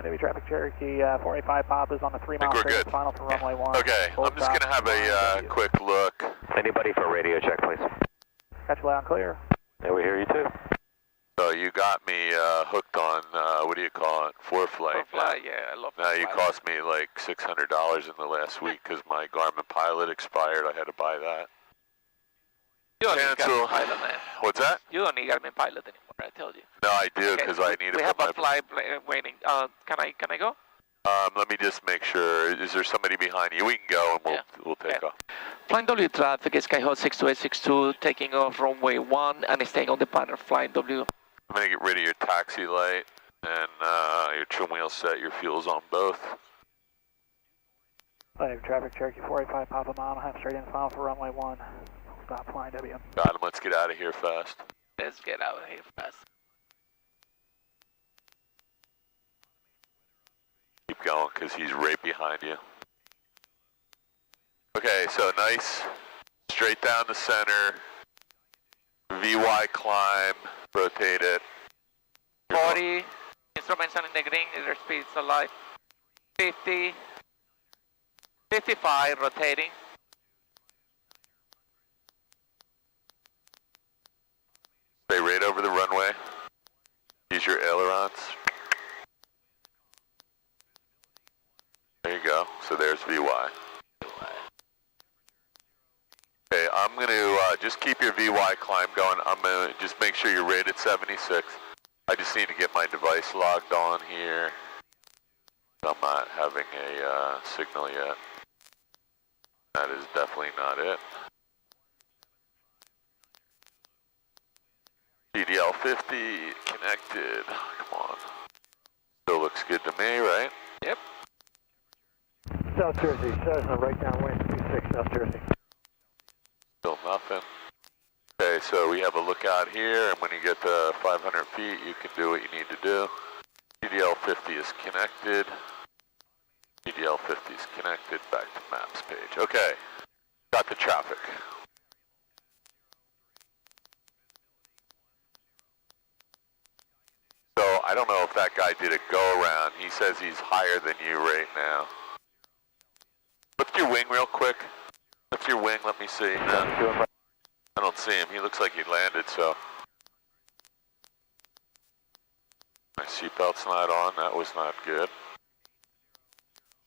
Flying W traffic Cherokee 485 Pop is on the 3 mile good. final for runway 1. Okay, I'm just going to have a quick look. Anybody for radio check, please? Got you loud and clear. Yeah, we hear you too. So you got me hooked on, what do you call it, ForeFlight. Yeah, I love Now you cost me like $600 in the last week because my Garmin Pilot expired. I had to buy that. You don't need Cancel. Garmin Pilot, man. What's that? You don't need Garmin Pilot anymore, I told you. No, I do because I need We it have for a flight waiting. Can I go? Let me just make sure. Is there somebody behind you? We can go and we'll take off. Flying W traffic, Skyhawk 62862, taking off runway 1 and staying on the pattern. Flying W. I'm going to get rid of your taxi light and your trim wheel set. Your fuel's on both. Flying W traffic Cherokee 485 Papa mile and a half straight in final for runway 1. Stop Flying W. Got him. Let's get out of here fast. Let's get out of here fast. Keep going because he's right behind you. Okay, so nice, straight down the center, VY climb, rotate it. 40, instruments are in the green, their speed's alive. 50, 55, rotating. Stay right over the runway. Use your ailerons. There you go. So there's VY. Okay, I'm going to just keep your VY climb going. I'm going to just make sure you're rated 76. I just need to get my device logged on here. I'm not having a signal yet. That is definitely not it. CDL 50 connected. Come on. Still looks good to me, right? Yep. South Jersey, Cessna, right downwind, 26 South Jersey. Still nothing. Okay, so we have a lookout here, and when you get to 500 feet, you can do what you need to do. CDL 50 is connected. CDL 50 is connected. Back to maps page. Okay, got the traffic. So I don't know if that guy did a go around. He says he's higher than you right now. Lift your wing real quick. Lift your wing, let me see. No. I don't see him. He looks like he landed, so. My seatbelt's not on. That was not good.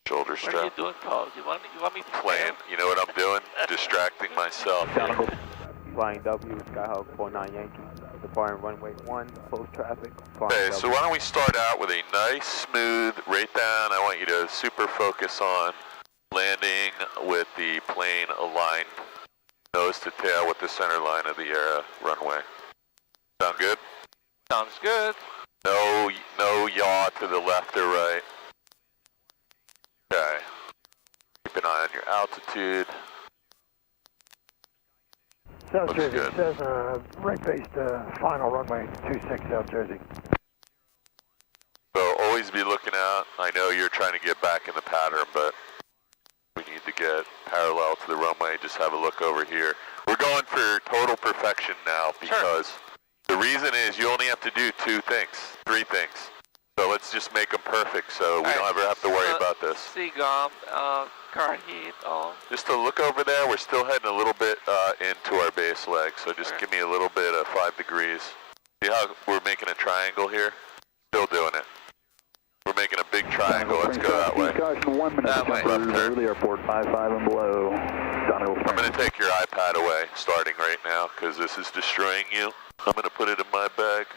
Shoulder strap. What are you doing, Paul? You want me to Playing. You know what I'm doing? Distracting myself. Flying W, Skyhawk 49 Yankee, departing runway 1, close traffic. Okay, so why don't we start out with a nice, smooth, right down. I want you to super focus on landing with the plane aligned nose to tail with the center line of the runway. Sound good? Sounds good. No yaw to the left or right. Okay. Keep an eye on your altitude. South Looks Jersey, good. Cessna, right face final runway 26 South Jersey. So always be looking out. I know you're trying to get back in the pattern, but we need to get parallel to the runway. Just have a look over here. We're going for total perfection now because the reason is you only have to do 3 things. So let's just make them perfect so we don't ever have to worry about this. C-gum, car heat on. Just to look over there, we're still heading a little bit into our base leg, so just give me a little bit of 5 degrees. See how we're making a triangle here? Still doing it. We're making a big triangle. Let's go that way. Caution 1 minute to the airport, 55 and below. I'm going to take your iPad away, starting right now, because this is destroying you. I'm going to put it in my bag.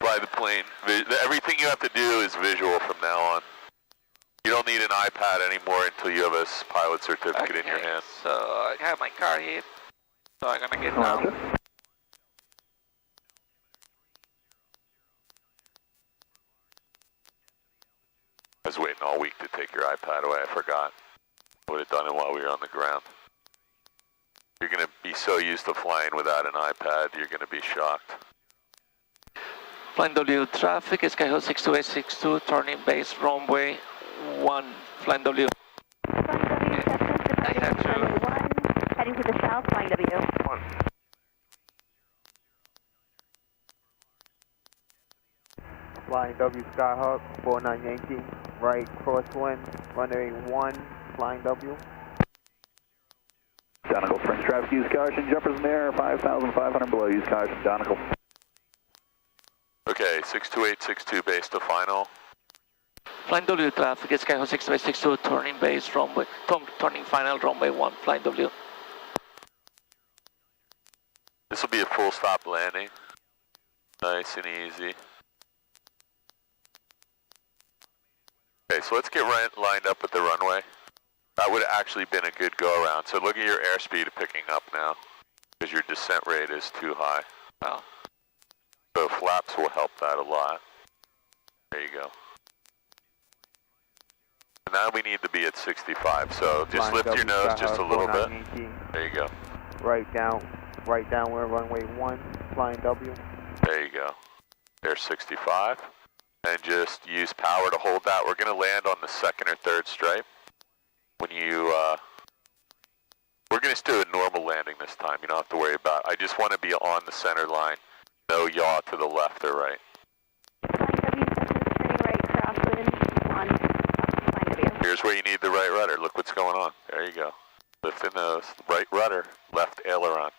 Fly the plane. Everything you have to do is visual from now on. You don't need an iPad anymore until you have a pilot certificate in your hand. So I have my car heat, so I'm going to get down. I was waiting all week to take your iPad away. I forgot. I would have done it while we were on the ground. You're going to be so used to flying without an iPad, you're going to be shocked. Flying W traffic, Skyhawk 62862, turning base runway 1, Flying W. Heading to the south, Flying W. Flying W, Skyhawk, 49 Yankee, right crosswind, runway 1, flying W. Donegal, French traffic, use caution, jumpers in the air, 5,500 below, use caution, Donegal. Okay, 62862 base to final. Flying W traffic, Skyhawk 6262, turning base runway, turning final runway 1, flying W. This will be a full stop landing. Nice and easy. Okay, so let's get lined up with the runway. That would have actually been a good go around. So look at your airspeed picking up now, because your descent rate is too high. Wow. So flaps will help that a lot. There you go. Now we need to be at 65, so just Flying lift your W, nose Skyhawk, just a little bit. 49 Yankee, There you go. right down where runway 1, flying W. There you go. There's 65. And just use power to hold that. We're going to land on the second or third stripe. When you, we're going to do a normal landing this time. You don't have to worry about it. I just want to be on the center line. No yaw to the left or right. Flying W, turning right, crosswind, 1, flying W. Here's where you need the right rudder. Look what's going on. There you go. Lift the nose. Right rudder, left aileron.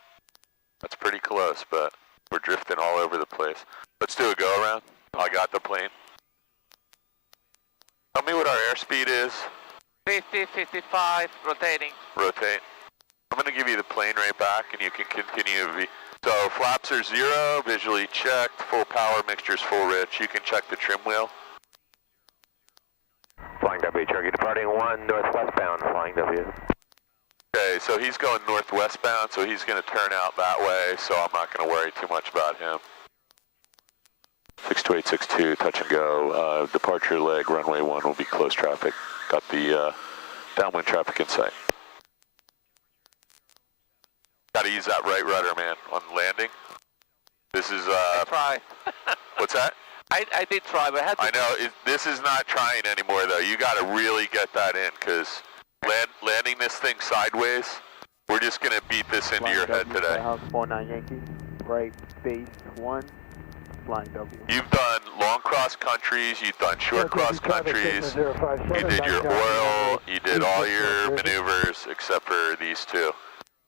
That's pretty close, but we're drifting all over the place. Let's do a go around. I got the plane. Tell me what our airspeed is. 50, 55, rotating. Rotate. I'm going to give you the plane right back and you can continue. So flaps are 0, visually checked, full power, mixtures full rich. You can check the trim wheel. Flying W, Cherokee departing 1, northwestbound, flying W. Okay, so he's going northwestbound, so he's going to turn out that way, so I'm not going to worry too much about him. 62862, touch and go. Departure leg, runway 1 will be close traffic. Got the downwind traffic in sight. Got to use that right rudder, man, on landing. This is, Try. what's that? I did try, but I had to. I know, this is not trying anymore, though. You got to really get that in, because landing this thing sideways, we're just going to beat this into your head today. Skyhawk, 49 Yankee, right base 1, flying W. You've done long cross countries, you've done short cross countries, you did your oil, you did all your maneuvers except for these two.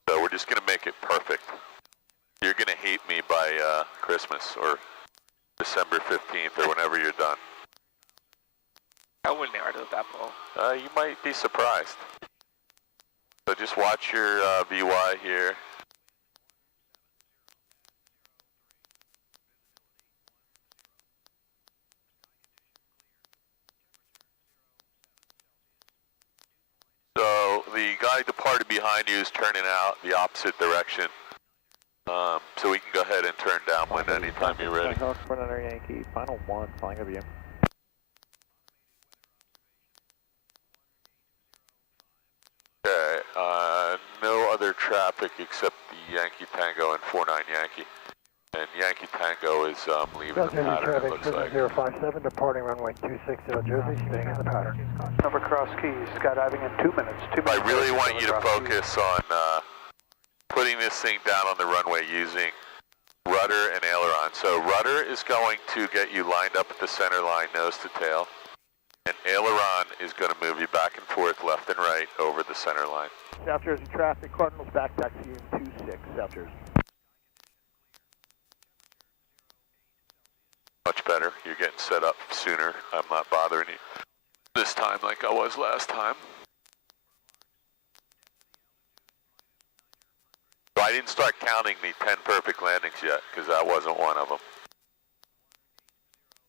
So we're just going to make it perfect. You're going to hate me by Christmas or December 15th or whenever you're done. I will never do that, Paul. You might be surprised. So just watch your VY here. So the guy departed behind you is turning out the opposite direction. So we can go ahead and turn downwind anytime you're ready. Skyhawk, 49 Yankee, final 1, flying over you. Okay, no other traffic except the Yankee Tango and 49 Yankee. And Yankee Tango is leaving the pattern, it looks like. 057, departing runway 260 Jersey, staying in the pattern. Number cross keys, skydiving in 2 minutes. 2 minutes. I really want you to focus on putting this thing down on the runway using rudder and aileron. So rudder is going to get you lined up at the center line, nose to tail. And aileron is going to move you back and forth, left and right, over the center line. South Jersey traffic, Cardinals back to you in 26, South Jersey. Much better. You're getting set up sooner. I'm not bothering you this time like I was last time. So I didn't start counting the 10 perfect landings yet, because that wasn't one of them.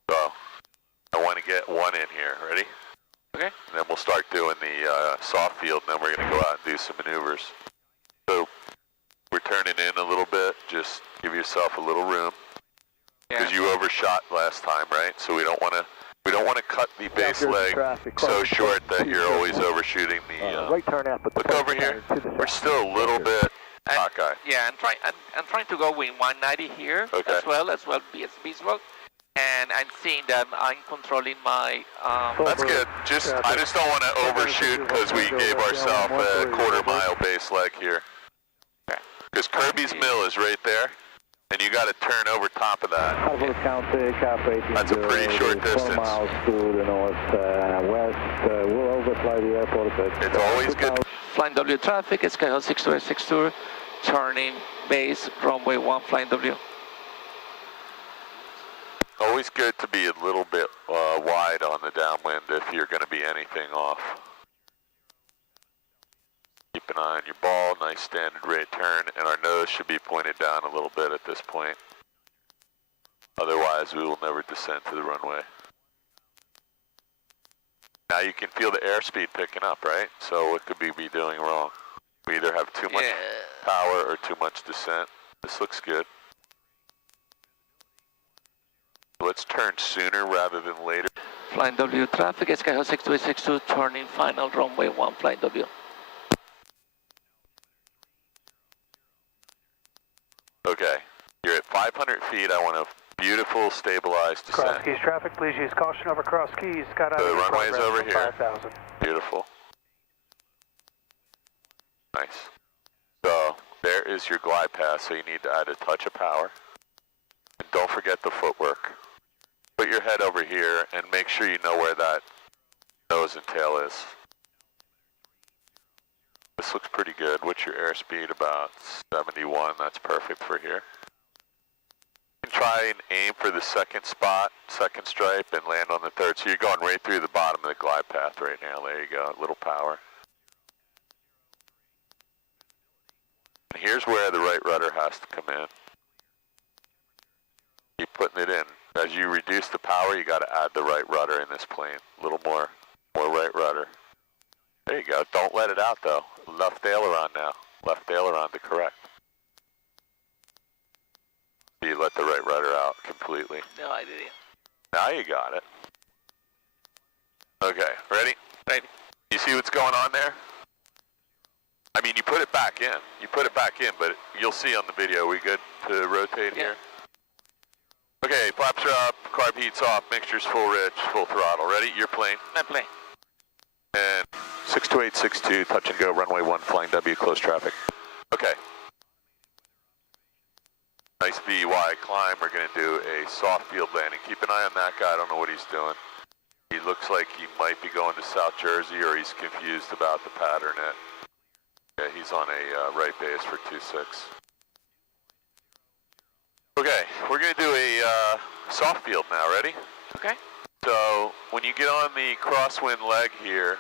So I want to get one in here. Ready? Okay. And then we'll start doing the soft field, and then we're going to go out and do some maneuvers. So we're turning in a little bit. Just give yourself a little room. Because you overshot last time, right? So we don't want to cut the base leg so short that you're always overshooting the. Right turn out, but look over here. We're still a little bit cockeyed. Yeah, I'm trying to go with 190 here as well visual, and I'm seeing that I'm controlling my. That's good. I just don't want to overshoot because we gave ourselves a quarter-mile base leg here. Because Kirby's Mill is right there. And you got to turn over top of that. Hartford County, Cap 18. That's a pretty short 4 distance. miles to the northwest. We'll overfly the airport. It's always good. Flying W traffic, Skyhawk 6262, turning base, runway 1, Flying W. Always good to be a little bit wide on the downwind if you're going to be anything off. Keep an eye on your ball, nice standard rate turn, and our nose should be pointed down a little bit at this point. Otherwise, we will never descend to the runway. Now you can feel the airspeed picking up, right? So what could we be doing wrong? We either have too much power or too much descent. This looks good. Let's turn sooner rather than later. Flying W traffic, Skyhawk 6262, turning final, runway 1, Flying W. Okay, you're at 500 feet. I want a beautiful, stabilized descent. Cross Keys traffic, please use caution over Cross Keys. Skydiving The runway's progress over from here. 5,000. Beautiful. Nice. So there is your glide path, so you need to add a touch of power. And don't forget the footwork. Put your head over here and make sure you know where that nose and tail is. This looks pretty good. What's your airspeed? About 71. That's perfect for here. You can try and aim for the second spot, second stripe, and land on the third. So you're going right through the bottom of the glide path right now. There you go. A little power. And here's where the right rudder has to come in. Keep putting it in. As you reduce the power, you got to add the right rudder in this plane. A little more right rudder. There you go. Don't let it out though. Left aileron now. Left aileron to correct. You let the right rudder out completely. No, I didn't. Now you got it. Okay, ready? Ready. You see what's going on there? I mean, you put it back in. You put it back in, but you'll see on the video. We good to rotate here? Okay, flaps are up, carb heat's off, mixture's full rich, full throttle. Ready? Your plane. My plane. And 62862, touch and go, runway 1, Flying W, close traffic. Okay. Nice VY climb. We're going to do a soft field landing. Keep an eye on that guy. I don't know what he's doing. He looks like he might be going to South Jersey, or he's confused about the pattern. Yeah, he's on a right base for 26. Okay, we're going to do a soft field now. Ready? Okay. So when you get on the crosswind leg here,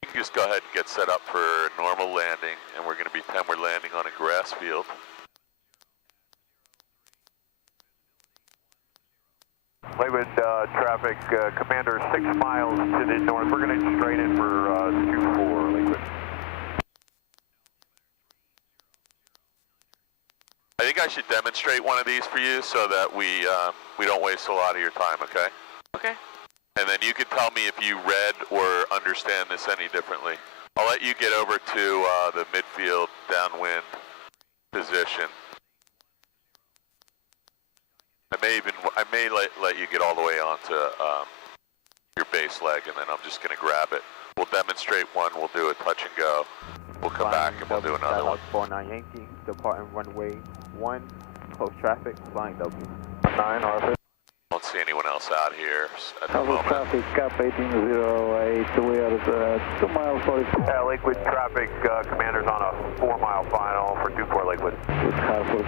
you can just go ahead and get set up for a normal landing, and we're going to pretend we're landing on a grass field. Lakewood traffic, Commander 6 miles to the north. We're going to straight in for 24, Lakewood. I think I should demonstrate one of these for you so that we don't waste a lot of your time, okay? Okay. And then you can tell me if you read or understand this any differently. I'll let you get over to the midfield downwind position. I may let you get all the way onto your base leg, and then I'm just going to grab it. We'll demonstrate one. We'll do a touch and go. We'll come back and we'll do another one. 49 Yankee, departing runway 1, close traffic, flying W. 9, Arthur. Don't see anyone else out here at the Hartford moment. traffic, Cap 1808, we are at 2 miles 44. Lakewood traffic, Commander's on a 4-mile final for 24 Lakewood. With Hartford.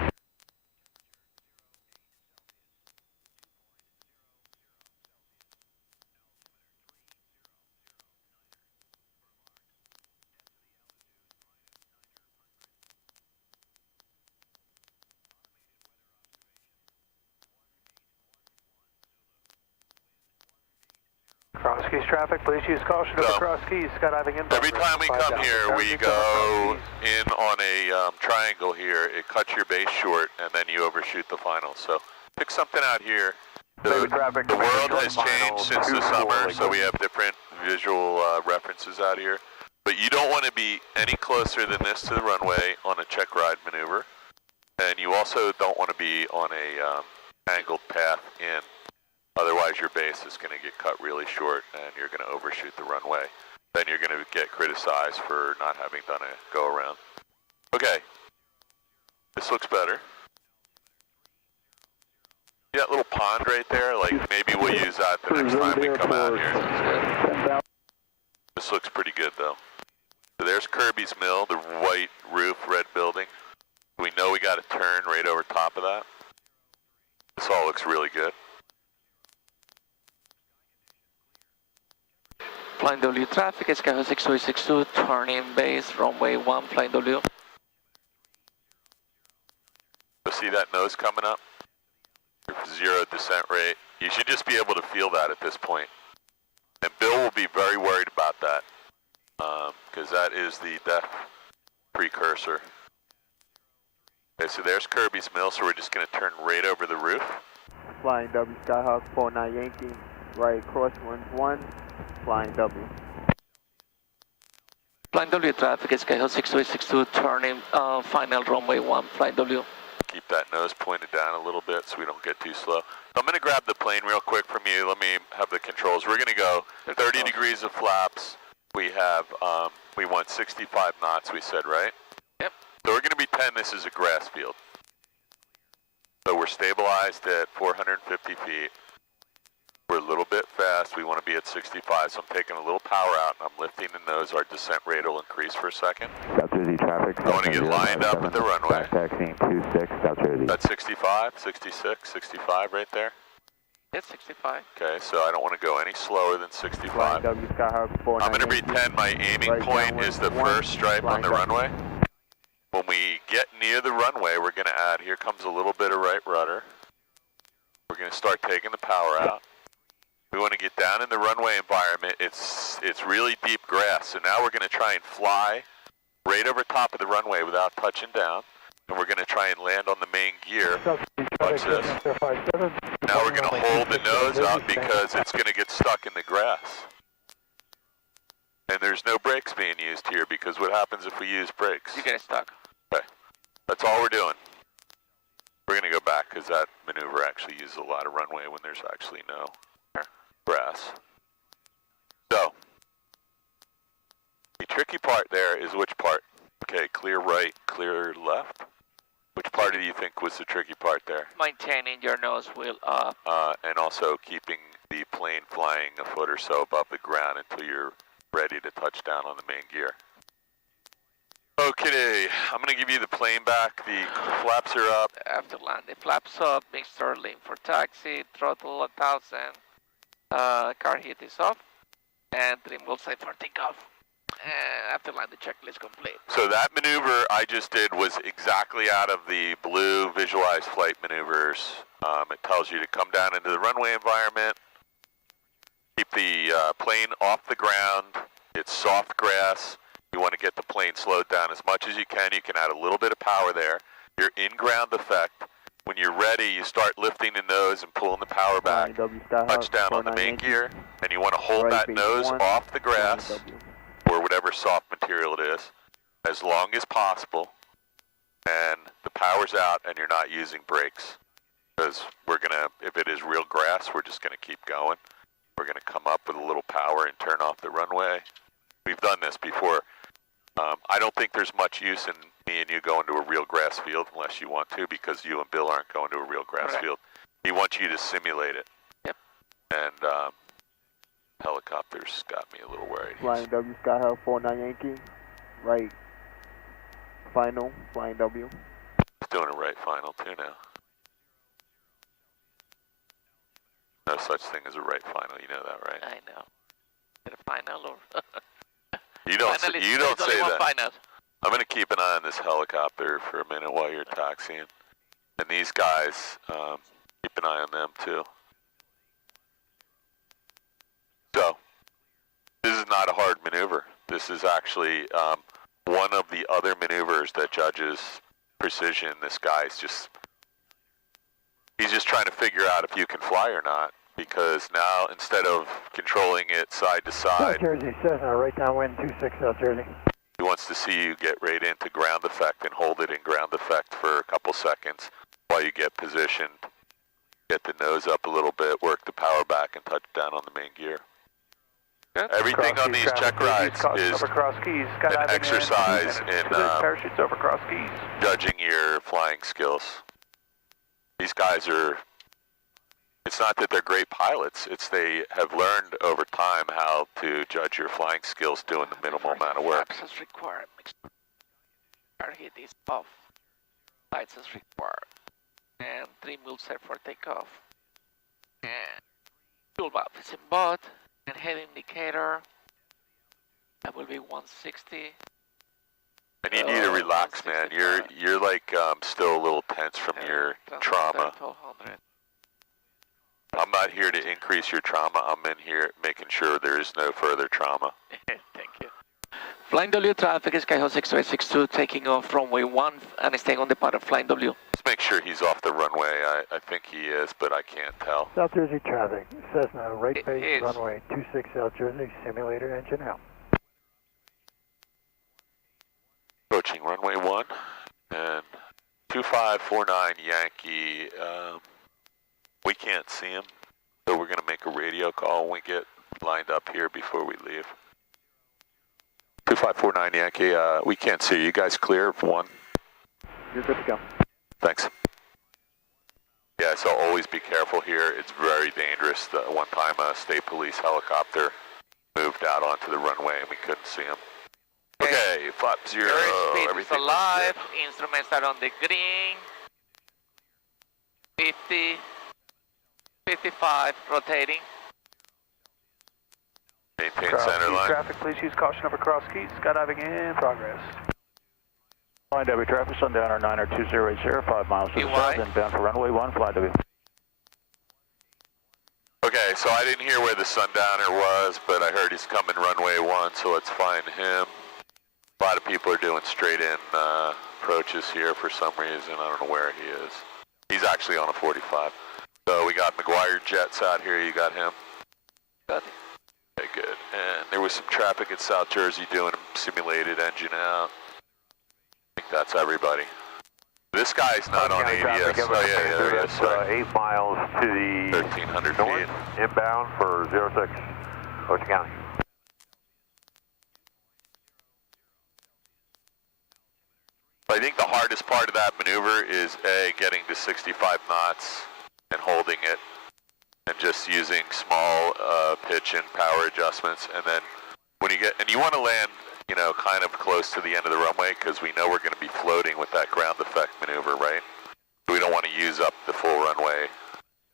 Cross Keys traffic, please use caution over So, Cross Keys. Skydiving inbound. Every time we come here, we go in on a triangle here. It cuts your base short, and then you overshoot the final. So pick something out here. The world has changed since the summer, so we have different visual references out here. But you don't want to be any closer than this to the runway on a check ride maneuver. And you also don't want to be on a angled path in. Otherwise, your base is going to get cut really short, and you're going to overshoot the runway. Then you're going to get criticized for not having done a go-around. Okay, This looks better. See that little pond right there? Like maybe we'll use that the next time we come out here. This looks pretty good though. So there's Kirby's Mill, the white roof, red building. We know we got a turn right over top of that. This all looks really good. Flying W traffic, Sky 6262, turning base, runway 1, flying W. So see that nose coming up? 0 descent rate. You should just be able to feel that at this point. And Bill will be very worried about that, because that is the death precursor. Okay, so there's Kirby's Mill, so we're just going to turn right over the roof. Flying W, Skyhawk 49 Yankee, right crosswind 1, flying W. Flying W traffic, Sky 6262, turning final runway 1, flying W. Keep that nose pointed down a little bit so we don't get too slow. I'm going to grab the plane real quick from you. Let me have the controls. We're going to go 30 degrees of flaps. We have, we want 65 knots, we said, right? Yep. So we're going to pretend this is a grass field. So we're stabilized at 450 feet. We're a little bit fast. We want to be at 65, so I'm taking a little power out and I'm lifting the nose. Our descent rate will increase for a second. South Jersey traffic. I want to get lined up at the runway. Taxiing 26, South Jersey. That's 65, 66, 65 right there. It's 65. Okay, so I don't want to go any slower than 65. W, Skyhawk 49 I'm going to pretend my aiming point is the first stripe on the runway. When we get near the runway, we're going to add, here comes a little bit of right rudder. We're going to start taking the power out. We want to get down in the runway environment. It's really deep grass, so now we're going to try and fly right over top of the runway without touching down. And we're going to try and land on the main gear. Watch this. Now we're going to hold the nose up because it's going to get stuck in the grass. And there's no brakes being used here because what happens if we use brakes? You get stuck. Okay, that's all we're doing. We're going to go back because that maneuver actually uses a lot of runway when there's actually no grass. So, the tricky part there is which part? Okay, clear right, clear left. Which part do you think was the tricky part there? Maintaining your nose wheel up. And also keeping the plane flying a foot or so above the ground until you're ready to touch down on the main gear. Okay, I'm going to give you the plane back. The flaps are up. After landing, flaps up, mixture link for taxi, throttle 1000, car heat is off, and trim will set for takeoff. And after landing, checklist complete. So that maneuver I just did was exactly out of the blue visualized flight maneuvers. It tells you to come down into the runway environment, keep the plane off the ground. It's soft grass. You want to get the plane slowed down as much as you can. You can add a little bit of power there. You're in ground effect. When you're ready, you start lifting the nose and pulling the power back. Touch down on the main gear, and you want to hold that nose off the grass or whatever soft material it is as long as possible. And the power's out and you're not using brakes. Because we're going to, if it is real grass, we're just going to keep going. We're going to come up with a little power and turn off the runway. We've done this before. I don't think there's much use in me and you going to a real grass field unless you want to, because you and Bill aren't going to a real grass field. He wants you to simulate it. Yep. And helicopters got me a little worried. Flying W, Skyhawk 49 Yankee, right final, flying W. He's doing a right final too now. No such thing as a right final, you know that, right? I know. Is it a final or? You don't say that. Final. I'm going to keep an eye on this helicopter for a minute while you're taxiing. And these guys, keep an eye on them too. So, this is not a hard maneuver. This is actually one of the other maneuvers that judges precision. This guy's he's just trying to figure out if you can fly or not. Because now, instead of controlling it side to side, South Jersey, Cessna, right downwind 26 South Jersey. He wants to see you get right into ground effect and hold it in ground effect for a couple seconds while you get positioned, get the nose up a little bit, work the power back, and touch down on the main gear. Good. Everything Cross on keys, these traffic, check please rides use caution is over cross keys. an Skydiving exercise in parachutes over cross keys. judging your flying skills. These guys are, it's not that they're great pilots, it's they have learned over time how to judge your flying skills doing the minimal amount of work. Flaps as required. Car heat is off. Lights as required. And trim wheels set for takeoff. And fuel valve is in both. And head indicator. That will be 160. I need you to relax, man. You're like still a little tense from your trauma. 1200. I'm not here to increase your trauma. I'm in here making sure there is no further trauma. Thank you. Flying W traffic, Skyhawk 6862 taking off runway 1 and staying on the pattern Flying W. Let's make sure he's off the runway. I think he is, but I can't tell. South Jersey traffic, Cessna, right base, runway 26 South Jersey, simulator engine out. Approaching runway 1 and 2549 Yankee. We can't see him, so we're going to make a radio call when we get lined up here before we leave. 2549 Yankee, we can't see you. You guys clear of 1? You're good to go. Thanks. Yeah, so always be careful here. It's very dangerous. One time a state police helicopter moved out onto the runway and we couldn't see him. Okay, flap 0, Airspeed everything is alive, instruments are on the green. 50, 55, rotating. Maintain Cross center keys, line. traffic, please use caution over cross keys. Skydiving in progress. Flying W traffic, Sundowner 92080, 5 miles to the south, inbound for runway 1, Fly W. Okay, so I didn't hear where the Sundowner was, but I heard he's coming runway 1, so let's find him. A lot of people are doing straight-in approaches here for some reason. I don't know where he is. He's actually on a 45. So we got McGuire Jets out here. You got him? Good. Okay, good. And there was some traffic at South Jersey doing a simulated engine out. I think that's everybody. This guy's not on ADS. Oh, yeah, it's 8 miles to the 1,300 north, feet. inbound for 06, Ocean County. I think the hardest part of that maneuver is A, getting to 65 knots and holding it and just using small pitch and power adjustments. And then when you get, and you want to land, you know, kind of close to the end of the runway because we know we're going to be floating with that ground effect maneuver, right? We don't want to use up the full runway.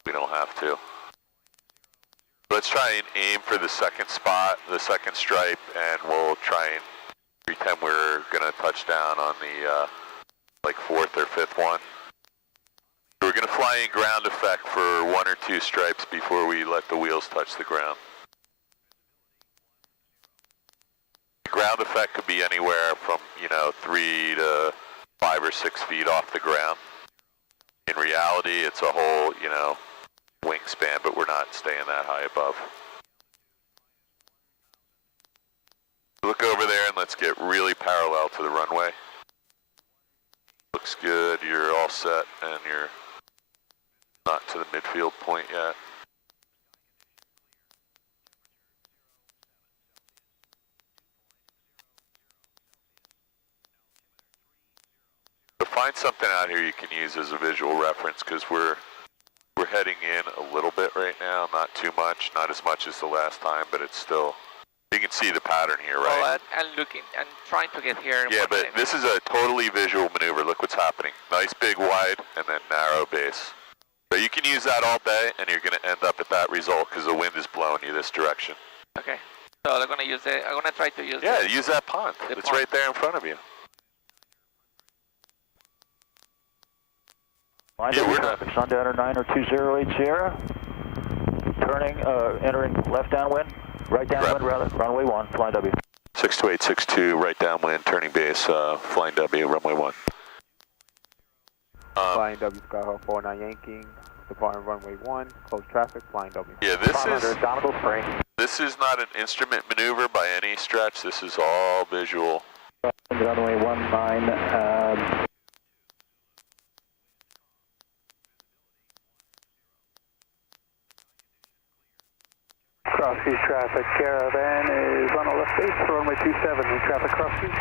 We don't have to. Let's try and aim for the second spot, the second stripe, and we'll try and pretend we're going to touch down on the like 4th or 5th one. We're going to fly in ground effect for 1 or 2 stripes before we let the wheels touch the ground. The ground effect could be anywhere from, you know, 3 to 5 or 6 feet off the ground. In reality, it's a whole, you know, wingspan, but we're not staying that high above. Look over there and let's get really parallel to the runway. Looks good, you're all set and you're not to the midfield point yet. But find something out here you can use as a visual reference because we're heading in a little bit right now, not too much, not as much as the last time, but it's still, you can see the pattern here, right? Well, and looking, and trying to get here. Yeah, but this is a totally visual maneuver. Look what's happening. Nice big wide and then narrow base. So you can use that all day and you're going to end up at that result because the wind is blowing you this direction. Okay. So I'm going to use it. I'm going to try to use it. Yeah, use that pond. It's pond. right there in front of you. Yeah, we're traffic, Sundowner 92080, Sierra. Turning, entering left downwind, right downwind rather, runway 1, flying W. 62862, right downwind, turning base, flying W, runway 1. Flying W, Skyhawk 49 Yankee, departing runway 1, close traffic, flying W. Yeah, this is not an instrument maneuver by any stretch. This is all visual. Runway 19, Cross Keys traffic, Caravan is on a left base for runway 27, new traffic Cross Keys.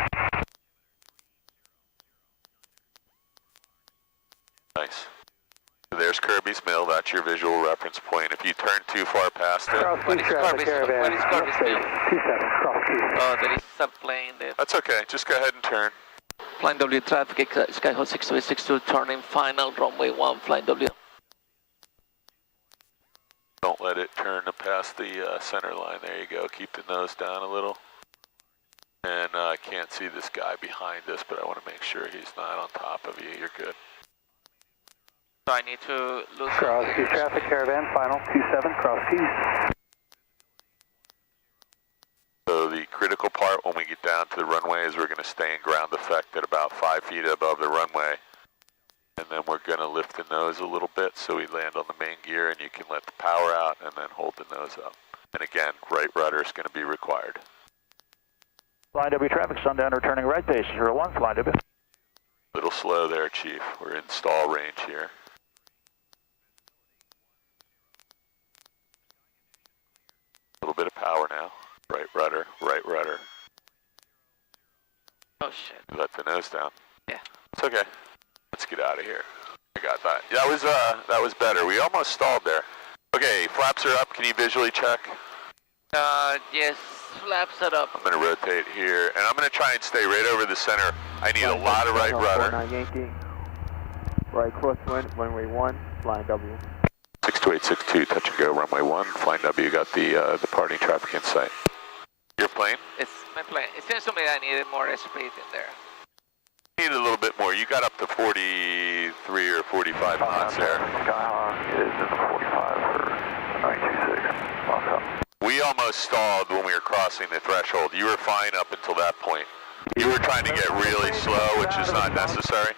Nice. There's Kirby's Mill, that's your visual reference point. If you turn too far past it... Cross Keys traffic, Caravan. What is Kirby's Mill? 27, Cross Keys. Oh, there is a plane there. That's okay, just go ahead and turn. Flying W traffic, Skyhawk 6262, turning final, runway 1, flying W. Don't let it turn past the center line. There you go. Keep the nose down a little. And I can't see this guy behind us, but I want to make sure he's not on top of you. You're good. So I need to lose... Cross Keys traffic, Caravan, final, 27, Cross Keys. So the critical part when we get down to the runway is we're going to stay in ground effect at about 5 feet above the runway. And then we're going to lift the nose a little bit so we land on the main gear and you can let the power out and then hold the nose up. And again, right rudder is going to be required. Flying W traffic, sundown returning right base, 01, Flying W. A little slow there, Chief. We're in stall range here. A little bit of power now. Right rudder, right rudder. Oh shit. Let the nose down. Yeah. It's okay. Let's get out of here. I got that. Yeah, that was better. We almost stalled there. Okay, flaps are up. Can you visually check? Yes, flaps are up. I'm going to rotate here, and I'm going to try and stay right over the center. I need a lot of right rudder. 49 Yankee. Right crosswind, runway 1, flying W. 62862, touch and go, runway 1, flying W, got the departing traffic in sight. Your plane? It's my plane. It seems to me I needed more speed in there. Need a little bit more. You got up to 43 or 45 knots there. Skyhawk is in 45 for 926. Lock up. We almost stalled when we were crossing the threshold. You were fine up until that point. You were trying to get really slow, which is not necessary.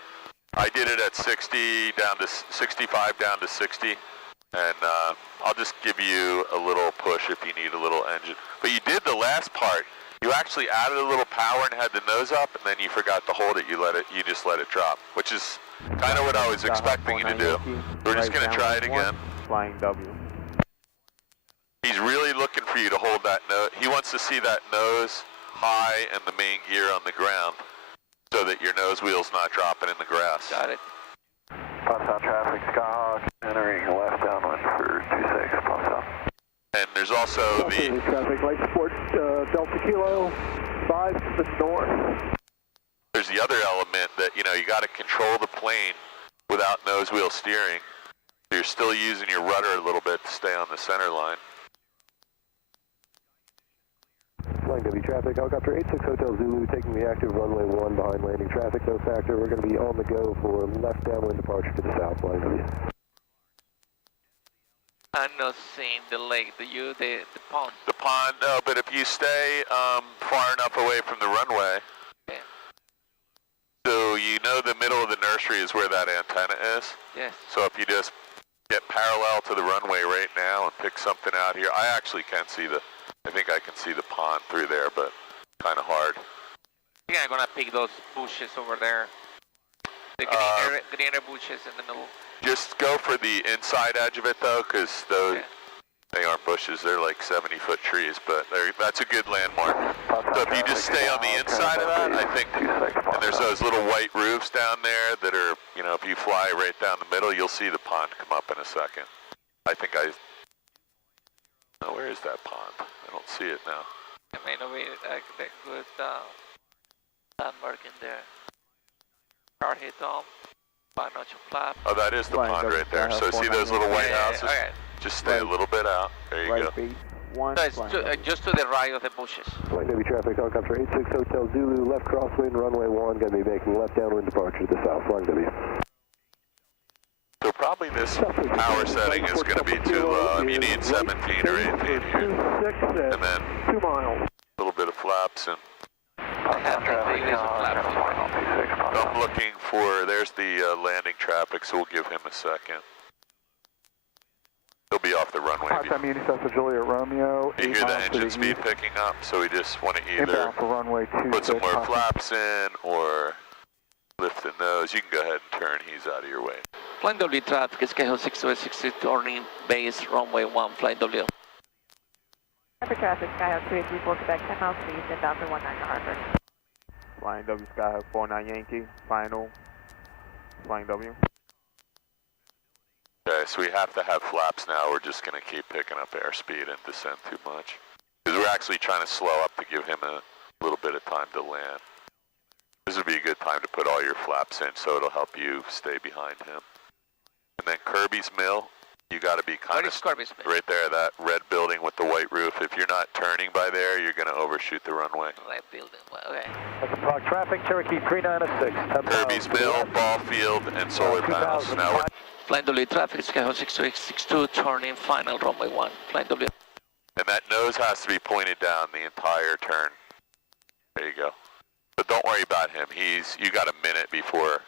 I did it at 60 down to 65 down to 60, and I'll just give you a little push if you need a little engine. But you did the last part. You actually added a little power and had the nose up, and then you forgot to hold it. You just let it drop, which is kind of what I was expecting you to do. We're just going to try it again. Flying W. He's really looking for you to hold that nose. He wants to see that nose high and the main gear on the ground so that your nose wheel's not dropping in the grass. Got it. Pops out traffic, Skyhawk, entering left downwind for 26, pops out. And there's also the... Traffic, light support, Delta Kilo, 5 to the north. There's the other element that, you know, you got to control the plane without nose wheel steering. So you're still using your rudder a little bit to stay on the center line. Flying W traffic, helicopter 86 Hotel Zulu, taking the active runway 1 behind landing traffic, no factor. We're going to be on the go for left downwind departure to the south, Flying W. I'm not seeing the lake, the pond. The pond, no, but if you stay far enough away from the runway, Okay. so you know the middle of the nursery is where that antenna is. Yes. So if you just get parallel to the runway right now and pick something out here, I actually can see I think I can see the pond through there, but kind of hard. I think I'm gonna pick those bushes over there. The greener bushes in the middle. Just go for the inside edge of it though, because those, they aren't bushes, they're like 70-foot trees, but that's a good landmark. So if you just stay on the inside of that, I think, and there's those little white roofs down there that are, you know, if you fly right down the middle, you'll see the pond come up in a second. I think where is that pond? I don't see it now. It may not be the good landmark in there. Car hit on. Notch flap. Oh, that is the pond right there. So see those little white houses? Okay. Just stay a little bit out. There you go. One, So it's just to the right of the bushes. Flying W traffic, helicopter 86 Hotel Zulu, left crosswind, runway 1, going to be making left downwind departure to the south, Flying W. So probably this power setting is going to be too low. You need 17 or 18 here. 26 And then 2 miles. a little bit of flaps and I have the biggest flaps. I'm looking for, there's the landing traffic, so we'll give him a second. He'll be off the runway. Part-time Unicellular Juliet Romeo. You hear the engine speed picking up, so we just want to either Inbound for runway 26. put some more flaps in or lift the nose. You can go ahead and turn, he's out of your way. Flying W traffic, Skyhawk 6260, turning base, runway 1, flying W. For traffic, Skyhawk 234 Quebec, 10 miles to the east, inbound for 19 Hartford. Flying W, Skyhawk 49 Yankee, final. Flying W. Okay, so we have to have flaps now. We're just going to keep picking up airspeed and descend too much. Because we're actually trying to slow up to give him a little bit of time to land. This would be a good time to put all your flaps in, so it'll help you stay behind him. And then Kirby's Mill, you got to be kind of right there, that red building with the white roof. If you're not turning by there, you're going to overshoot the runway. Red building, okay. That's Park traffic, Cherokee 3906. Kirby's Mill, ball field, and solar panels. Now we're Flying W traffic, Skyhawk 6262, turning final runway 1. Flying W. and that nose has to be pointed down the entire turn. There you go. But don't worry about him. You got a minute before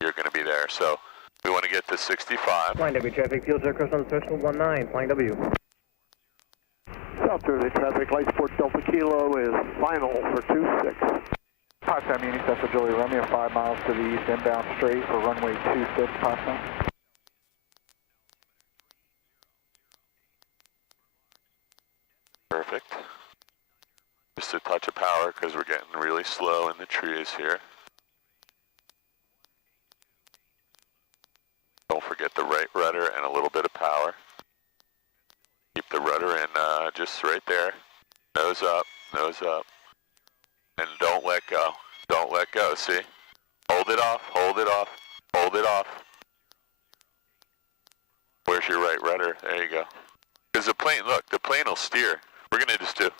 you're going to be there. So we want to get to 65. Flying W traffic, fuel circles on the threshold 19, Flying W. South Jersey traffic, light sport Delta Kilo is final for 26. Potsdam Uni, that's for Julie Romeo, 5 miles to the east, inbound straight for runway 26, Potsdam. Perfect. Just a touch of power because we're getting really slow in the trees here. Don't forget the right rudder and a little bit of power. Keep the rudder in just right there. Nose up, and don't let go. Don't let go, see? Hold it off, hold it off, hold it off. Where's your right rudder? There you go. Because the plane, look, the plane will steer. We're gonna just do,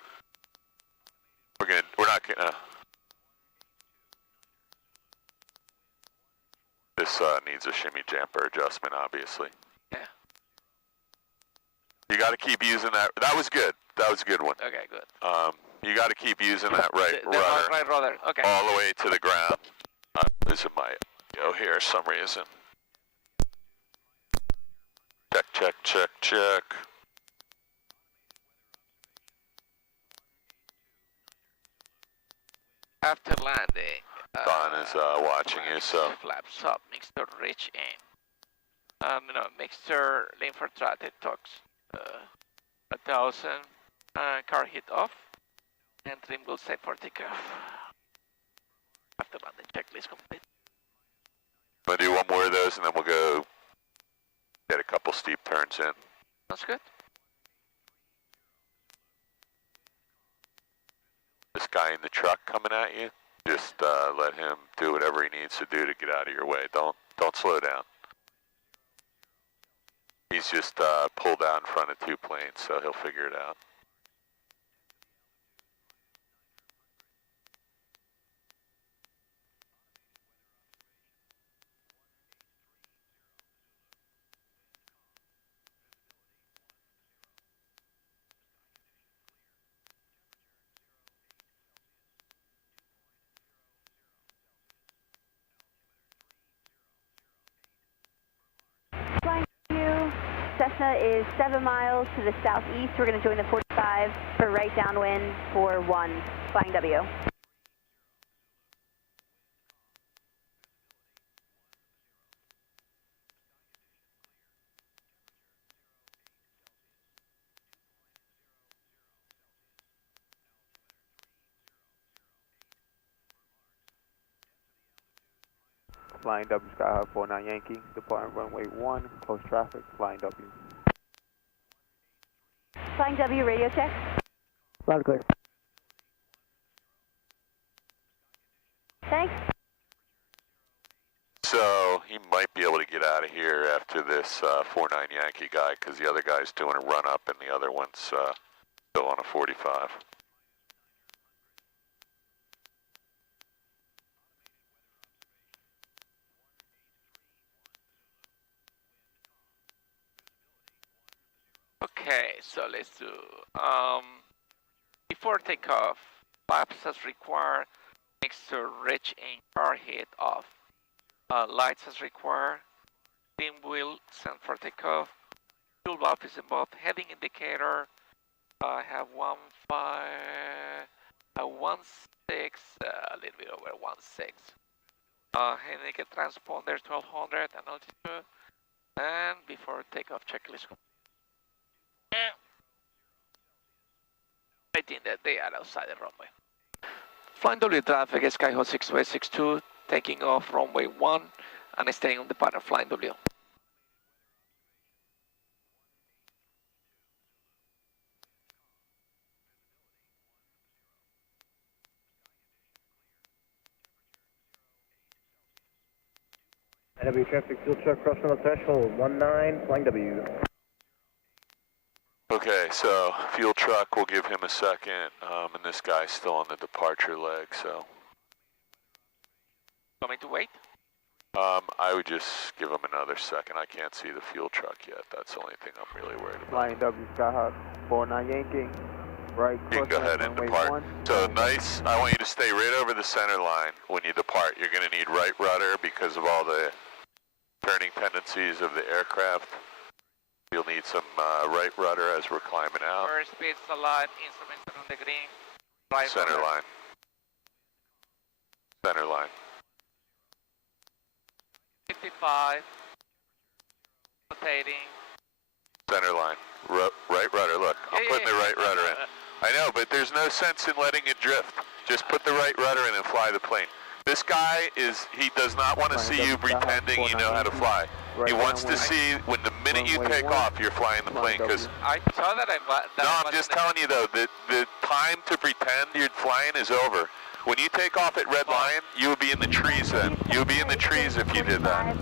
we're not gonna, this needs a shimmy jumper adjustment, obviously. Yeah. You gotta keep using that, that was good. That was a good one. Okay, good. You got to keep using that right rudder, right rudder, okay. all the way to the ground. This is my go here for some reason. Check, check, check, check. After landing, Don is watching you, so. Flaps up, mixture rich in. Mixture lane for traffic talks. 1,000, car hit off, and trim will set for takeoff. After landing, checklist complete. I'm gonna do one more of those, and then we'll go get a couple steep turns in. That's good. This guy in the truck coming at you, just let him do whatever he needs to do to get out of your way. Don't slow down. He's just pulled out in front of 2 planes, so he'll figure it out. Cessna is 7 miles to the southeast. We're going to join the 45 for right downwind for 1, Flying W. Flying W, Skyhawk 49 Yankee, departing runway 1, close traffic, Flying W. Flying W, radio check. Loud and clear. Thanks. So he might be able to get out of here after this 49 Yankee guy, because the other guy's doing a run up and the other one's still on a 45. Okay, so let's do, before takeoff, flaps as required, mixture rich in car hit off. Lights as required, steam wheel sent for takeoff, fuel valve is involved, heading indicator, I have 1.6, a little bit over 1.6. Heading indicator transponder 1200 and altitude, and before takeoff checklist. I think that they are outside the runway. Flying W traffic, Skyhawk 6862, taking off runway 1 and staying on the pattern flying W. W traffic, fuel truck crossing the threshold, 19, flying W. Okay, so fuel truck, we'll give him a second, and this guy's still on the departure leg, so. Want me to wait? I would just give him another second. I can't see the fuel truck yet. That's the only thing I'm really worried about. Flying W Skyhawk 49 Yankee. Right. You can go ahead and depart. So nice, I want you to stay right over the center line when you depart. You're going to need right rudder because of all the turning tendencies of the aircraft. You'll need some right rudder as we're climbing out. First speed's alive, instruments are on the green. Right Center rudder. line. Center line. 55. Rotating. Center line. Right rudder, look. I'm putting the right rudder in. I know, but there's no sense in letting it drift. Just put the right rudder in and fly the plane. This guy he does not want to see you pretending you know how to fly. He wants to see when the minute you take off, you're flying the plane. Because I saw that no, I'm just telling you though, the time to pretend you're flying is over. When you take off at Red Lion, you would be in the trees then. You would be in the trees if you did that.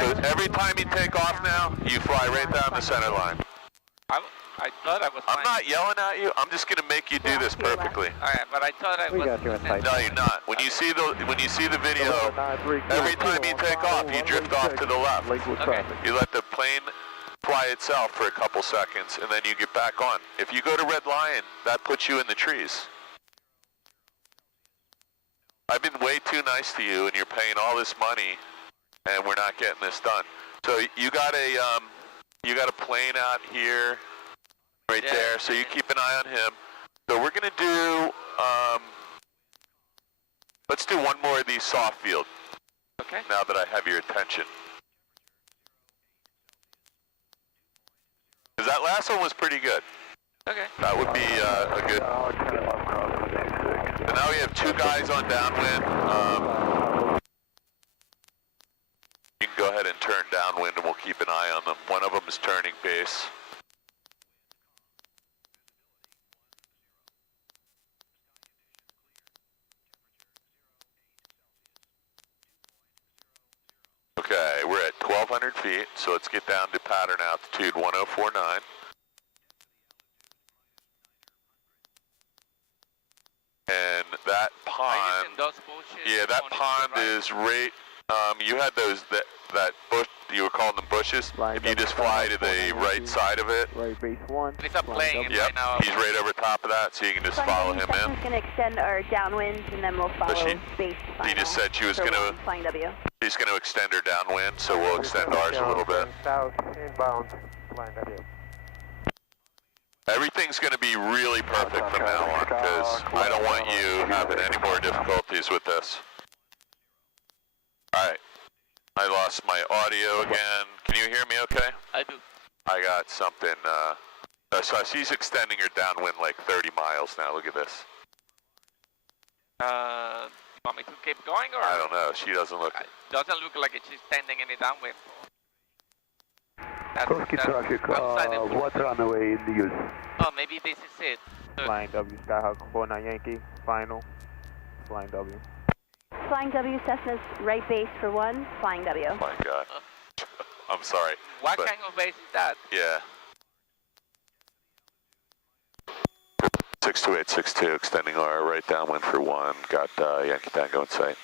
So every time you take off now, you fly right down the center line. I thought I was I'm not yelling at you. I'm just going to make you do this perfectly. Alright, but I thought I was... No, you're not. When you see the video, every time you take off, you drift off to the left. Okay. You let the plane fly itself for a couple seconds, and then you get back on. If you go to Red Lion, that puts you in the trees. I've been way too nice to you, and you're paying all this money, and we're not getting this done. So you got a plane out here, right there. So you keep an eye on him. So we're gonna do, let's do one more of these soft field. Okay. Now that I have your attention. Because that last one was pretty good. Okay. That would be a good. And now we have two guys on downwind. You can go ahead and turn downwind and we'll keep an eye on them. One of them is turning base. Okay, we're at 1,200 feet, so let's get down to pattern altitude 1049. And that pond, that pond is right, you had those, that bush, you were calling them bushes? If you just fly to the right side of it. Right base 1. He's up playing Yep, right now. he's right over top of that, so you can just follow him in. We're going to extend our downwind and then we'll follow base final. She just said she was going to, Flying W. she's going to extend her downwind, so we'll extend ours a little bit. South, inbound, flying W. Everything's going to be really perfect from now on, because I don't want you having any more difficulties with this. Alright, I lost my audio again. Can you hear me okay? I do. I got something, so she's extending her downwind like 30 miles now, look at this. Want me to keep going or? I don't know, she doesn't look... Doesn't look like she's standing any downwind. Koski traffic, what's on the way in the use? Oh, maybe this is it. Flying W Skyhawk 49 Yankee. Final. Flying W. Flying W, Cessna's right base for 1, flying W. Oh my god. I'm sorry. What kind of base is that? Yeah. 62862, extending our right downwind for 1. Got Yankee Tango in sight.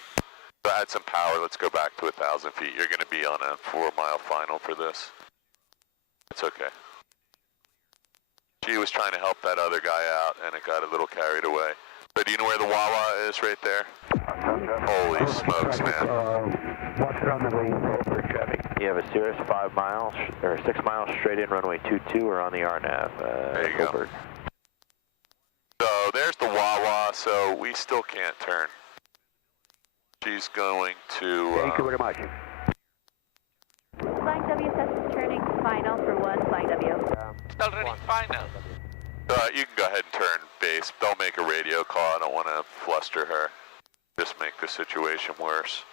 So add some power, let's go back to 1,000 feet. You're going to be on a 4-mile final for this. It's okay. She was trying to help that other guy out and it got a little carried away. So do you know where the Wawa is right there? Holy smokes, man. What's on the way for traffic? You have a Cirrus 5 miles, or 6 miles straight in runway 22 or on the RNAV. There you go. So there's the Wawa, so we still can't turn. She's going to... Thank you very much. Flying W, Cessna's turning final for 1, flying W. It's already final. You can go ahead and turn base. Don't make a radio call. I don't want to fluster her. Just make the situation worse.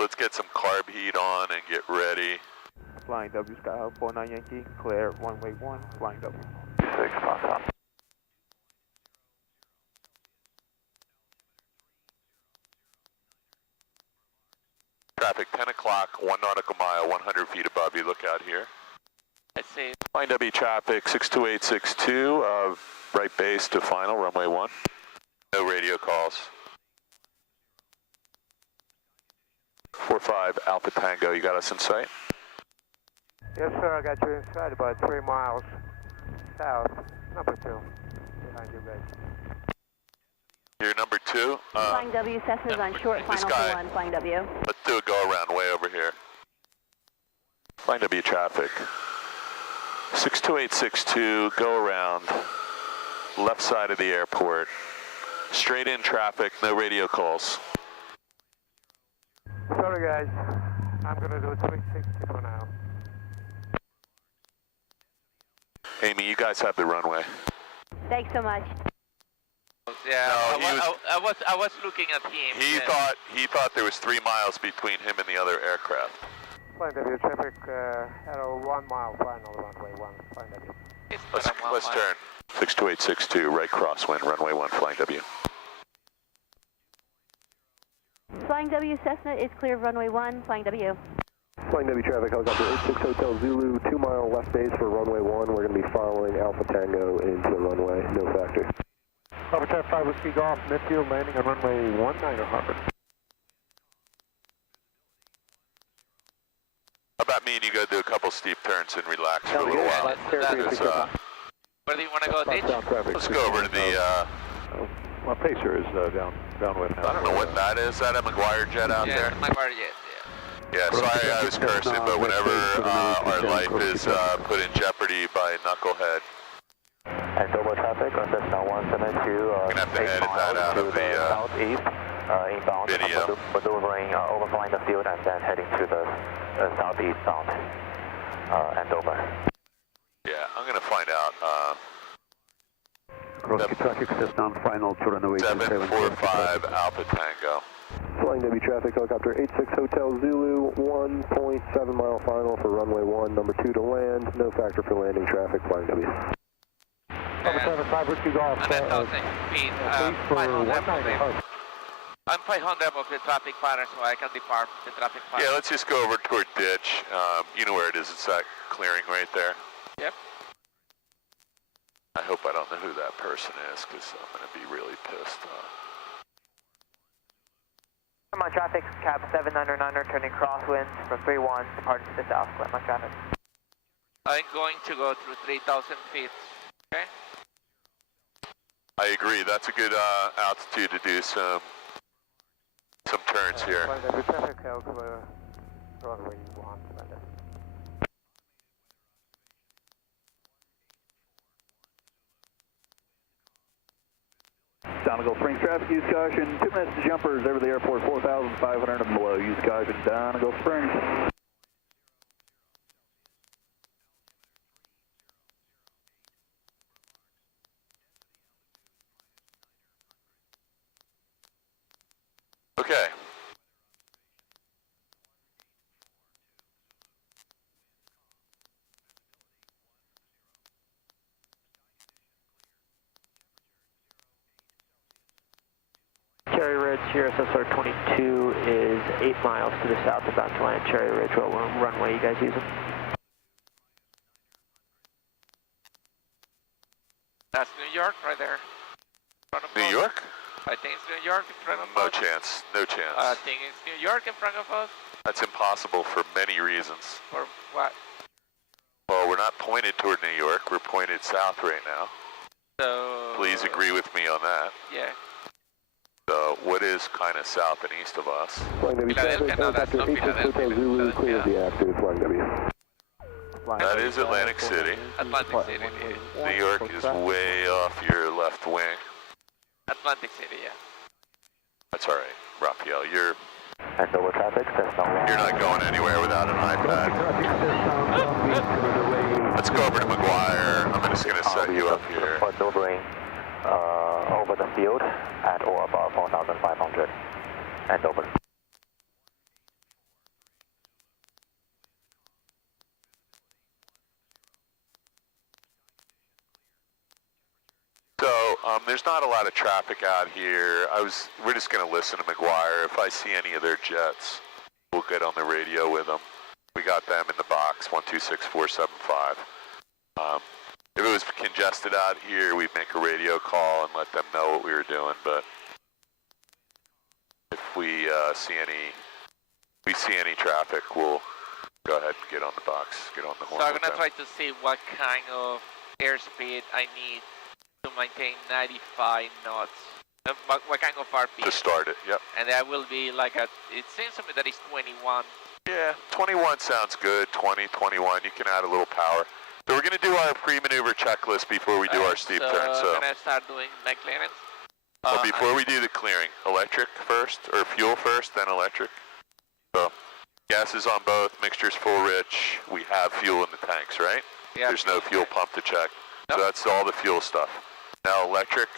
Let's get some carb heat on and get ready. Flying W, Skyhawk 49 Yankee, clear runway 1, flying W. 6, Foxtrot. Traffic 10 o'clock, 1 nautical mile, 100 feet above you. Look out here. I see. Flying W traffic 62862, right base to final, runway 1. No radio calls. 45 Alpha Tango, you got us in sight? Yes, sir, I got you inside about 3 miles south. Number 2, behind you guys. You're number 2. Flying W, Cessna's on short final for 1, Flying W. Let's do a go around way over here. Flying W traffic 62862, go around, left side of the airport. Straight in traffic, no radio calls. Sorry guys, I'm gonna do 360 for now. Amy, you guys have the runway. Thanks so much. Yeah, No, I was looking at him. He thought there was 3 miles between him and the other aircraft. Flying W traffic at a 1 mile final, runway 1, Flying W. Let's turn. 62862, right crosswind, runway 1, Flying W. Flying W, Cessna is clear of runway 1, Flying W. Flying W traffic, helicopter 86 Hotel Zulu, 2 mile left base for runway 1. We're going to be following Alpha Tango into the runway, no factor. Alpha Tango 5 Whiskey Golf, midfield landing on runway 19 Harbor. How about me and you go do a couple steep turns and relax for a little while? Where do you want to go, Ditch? Let's go over to the, My pacer is downwind now. I don't know what that is. Is that a McGuire jet out there? McGuire jet, Yeah, sorry I was cursing, but whenever our life is put in jeopardy by a knucklehead, Andover traffic on Cessna 172. You're gonna have to edit that out of the southeast, inbound, video. maneuvering, overflying the field and then heading to the southeast bound, Andover. Yeah, I'm gonna find out. Cross traffic Cessna on final to runway 745 Alpha Tango. Flying W traffic, helicopter 86 Hotel Zulu, 1.7 mile final for runway 1, number 2 to land, no factor for landing traffic, Flying W. Alpha Tango 5 Whiskey Golf, and 1,000 feet, 500 I'm 500 of the traffic pattern, so I can depart the traffic pattern. Yeah, let's just go over toward ditch. You know where it is. It's that clearing right there. Yep. I hope I don't know who that person is, because I'm going to be really pissed. My traffic, cab 799, turning crosswinds from 31, departing to the south. My traffic. I'm going to go through 3,000 feet. Okay. I agree. That's a good altitude to do some turns here. Flying W traffic, helicopter runway 1, Flying W. Donegal Springs traffic, use caution, 2 minutes to jumpers over the airport, 4,500 and below, use caution, Donegal Springs. Okay. Cherry Ridge, here, SSR 22 is 8 miles to the south, about to land Cherry Ridge. What runway you guys using? That's New York right there. New York? I think it's New York in front of No us. chance. No chance. I think it's New York in front of us. That's impossible for many reasons. For what? Well, we're not pointed toward New York. We're pointed south right now. So... Please agree with me on that. Yeah. So, what is kind of south and east of us? Flying W traffic, No, that's helicopter not 86 Hotel Zulu, clear of the active, Flying W. That is Atlantic City. Atlantic City. New York is way off your left wing. Atlantic City, yeah. That's all right, Raphael. You're And over traffic, You're not going anywhere without an iPad. Let's go over to McGuire. I'm just going to set you up here. Maneuvering over the field at or above 4,500 and over. So there's not a lot of traffic out here. We're just going to listen to McGuire. If I see any of their jets, we'll get on the radio with them. We got them in the box, 126475. If it was congested out here, we'd make a radio call and let them know what we were doing. But if we see any traffic, we'll go ahead and get on the box, get on the horn. So I'm gonna try to see what kind of airspeed I need to maintain 95 knots. What kind of RP? To start it, yep. And that will be like it seems to me that it's 21. Yeah, 21 sounds good, 20, 21, you can add a little power. So we're going to do our pre-maneuver checklist before we do our steep turn. So I'm going to start doing my clearance. But before we do the clearing, electric first, or fuel first, then electric. So gas is on both, mixture's full rich, we have fuel in the tanks, right? Yeah. There's no fuel pump to check. Nope. So that's all the fuel stuff. Now electric,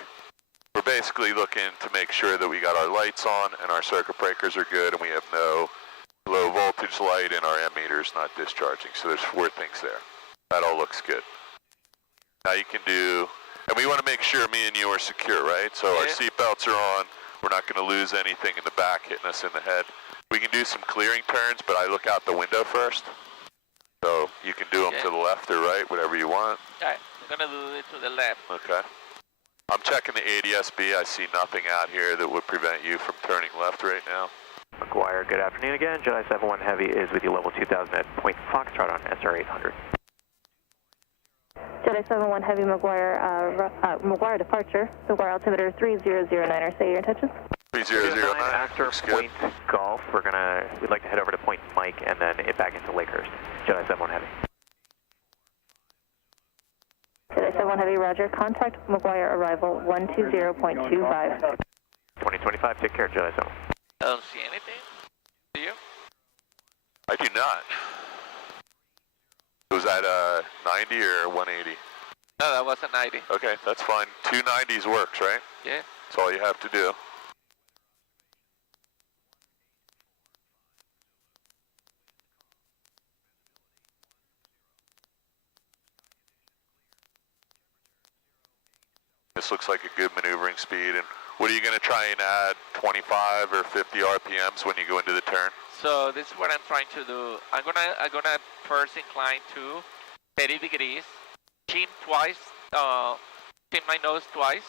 we're basically looking to make sure that we got our lights on and our circuit breakers are good and we have no low voltage light and our ammeter's not discharging. So there's 4 things there. That all looks good. Now you can do, and we want to make sure me and you are secure, right? So our seat belts are on. We're not going to lose anything in the back hitting us in the head. We can do some clearing turns, but I look out the window first. So you can do them to the left or right, whatever you want. Okay, I'm going to do it to the left. Okay. I'm checking the ADS-B. I see nothing out here that would prevent you from turning left right now. McGuire, good afternoon again. Jedi 71 Heavy is with you level 2000 at Point Foxtrot on SR 800. Jedi 71 Heavy McGuire departure. McGuire altimeter 3009. Say your intentions. 3009. After Point Golf, we'd like to head over to Point Mike and then back into Lakehurst. Jedi 71 Heavy. Jedi 71 Heavy, roger. Contact McGuire arrival 120.25. 2025, take care, Jedi 71. I don't see anything. Do you? I do not. Was that 90 or 180? No, that was a 90. Okay, that's fine. 290s works, right? Yeah. That's all you have to do. This looks like a good maneuvering speed. And what are you going to try and add, 25 or 50 RPMs when you go into the turn? So this is what I'm trying to do. I'm gonna first incline to 30 degrees, chin twice, chin my nose twice,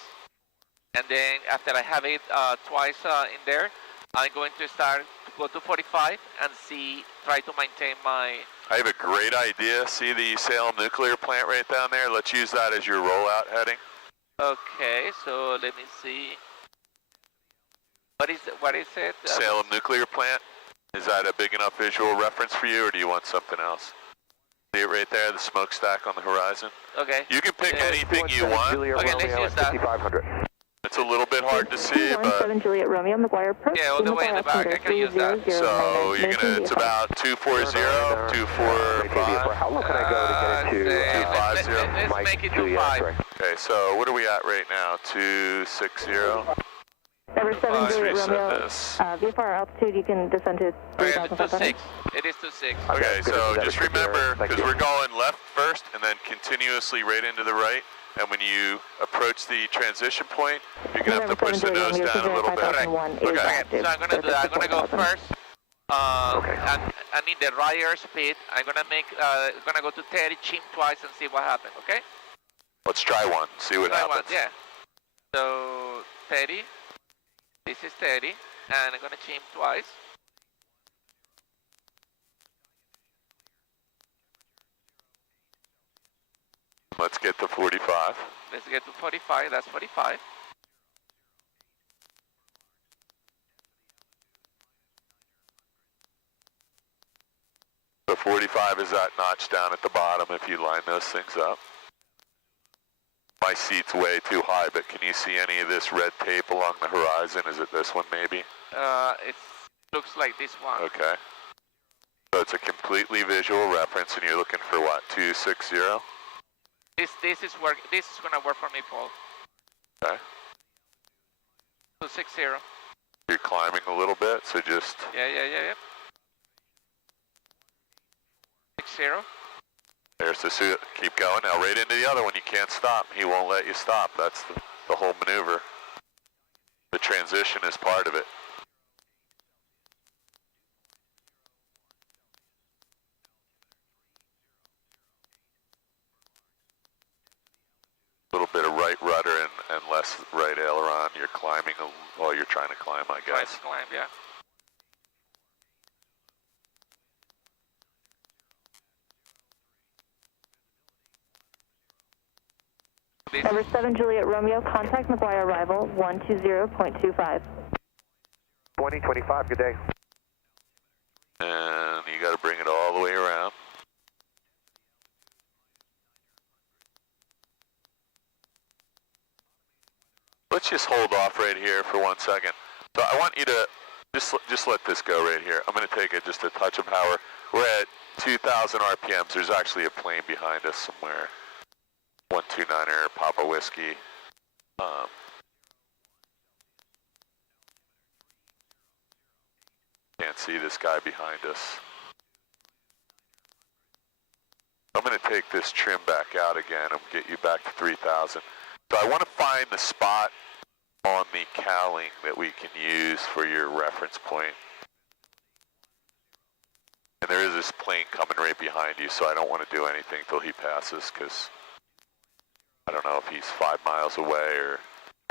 and then after I have it twice in there, I'm going to go to 45 and try to maintain my... I have a great idea. See the Salem nuclear plant right down there? Let's use that as your rollout heading. Okay, so let me see. What is it? Salem nuclear plant. Is that a big enough visual reference for you, or do you want something else? See it right there, the smokestack on the horizon? Okay. You can pick anything you want. Okay, let's use that. It's a little bit hard to see, but... 7 Juliet Romeo, McGuire approach. Yeah, all the way in the back, I can use that. So you're gonna, it's about 240, 245. How low can I go to get into 250? Let's make it 25. Okay, so what are we at right now? 260? Number 7 Juliet Romeo, this. VFR altitude, you can descend to 3,500. It is 26. Okay, so just remember, because we're going left first and then continuously right into the right, and when you approach the transition point, you're going to have to push the nose down a little bit. Okay, so I'm going to do that. I'm going to go first. And in the right airspeed, I'm going to go to 30, chin twice and see what happens, okay? Let's try one, see what happens. Yeah. So, 30. This is 30, and I'm going to chin twice. Let's get to 45. Let's get to 45, that's 45. So 45 is that notch down at the bottom if you line those things up. My seat's way too high, but can you see any of this red tape along the horizon? Is it this one maybe? Looks like this one. Okay. So it's a completely visual reference, and you're looking for what, 260? This is gonna work for me, Paul. Okay. 260. You're climbing a little bit, so just... Yeah. 60. There's the suit. Keep going. Now right into the other one. You can't stop. He won't let you stop. That's the whole maneuver. The transition is part of it. A little bit of right rudder and less right aileron. You're climbing while you're trying to climb, I guess. Trying to climb, yeah. Number 7, Juliet Romeo, contact McGuire arrival 120.25. 2025, good day. And you got to bring it all the way around. Let's just hold off right here for 1 second. So I want you to just let this go right here. I'm going to take it just a touch of power. We're at 2,000 RPMs. There's actually a plane behind us somewhere. 129er, Papa Whiskey. Can't see this guy behind us. I'm going to take this trim back out again and get you back to 3,000. So I want to find the spot on the cowling that we can use for your reference point. And there is this plane coming right behind you, so I don't want to do anything till he passes, because I don't know if he's 5 miles away or...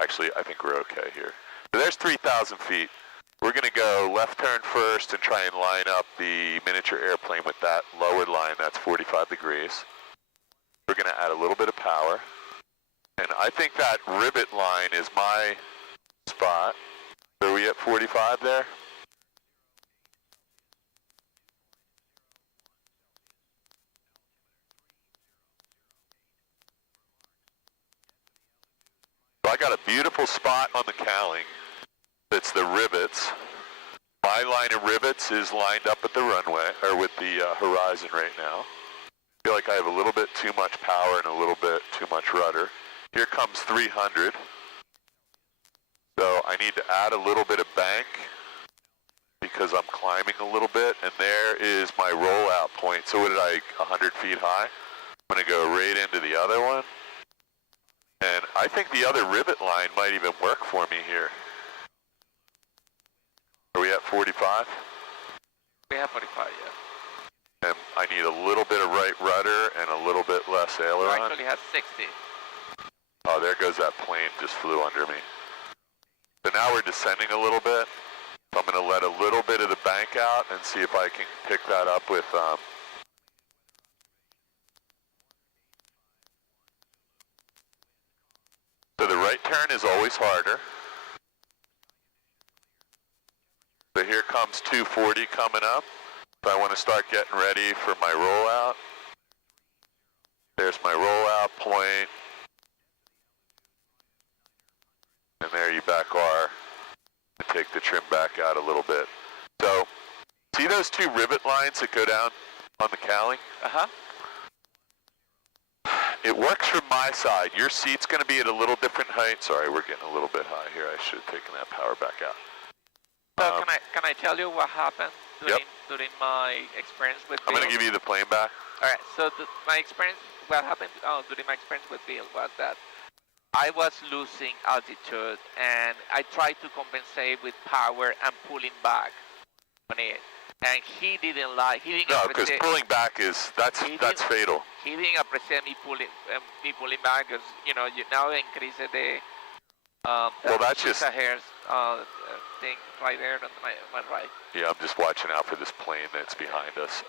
Actually, I think we're okay here. So there's 3,000 feet. We're going to go left turn first and try and line up the miniature airplane with that lowered line. That's 45 degrees. We're going to add a little bit of power. And I think that rivet line is my spot. Are we at 45 there? So I got a beautiful spot on the cowling. It's the rivets. My line of rivets is lined up at the runway, or with the horizon right now. I feel like I have a little bit too much power and a little bit too much rudder. Here comes 300. So I need to add a little bit of bank because I'm climbing a little bit, and there is my rollout point. So what did I, 100 feet high? I'm gonna go right into the other one. And I think the other rivet line might even work for me here. Are we at 45? We have 45, yeah. And I need a little bit of right rudder and a little bit less aileron. We actually have 60. Oh, there goes that plane, just flew under me. So now we're descending a little bit. So I'm going to let a little bit of the bank out and see if I can pick that up with... So the right turn is always harder. So here comes 240 coming up. So I want to start getting ready for my rollout. There's my rollout point. And there you back are. And take the trim back out a little bit. So, see those two rivet lines that go down on the cowling? Uh-huh. It works from my side. Your seat's going to be at a little different height. Sorry, we're getting a little bit high here. I should have taken that power back out. So can I tell you what happened during my experience with Bill? I'm going to give you the plane back. All right. So my experience, what happened during my experience with Bill was that I was losing altitude, and I tried to compensate with power and pulling back on it. And he didn't like. He didn't. No, because pulling back that's fatal. He didn't appreciate me pulling back because you now increase the. Well, that's just hairs thing right there on my right. Yeah, I'm just watching out for this plane that's behind us.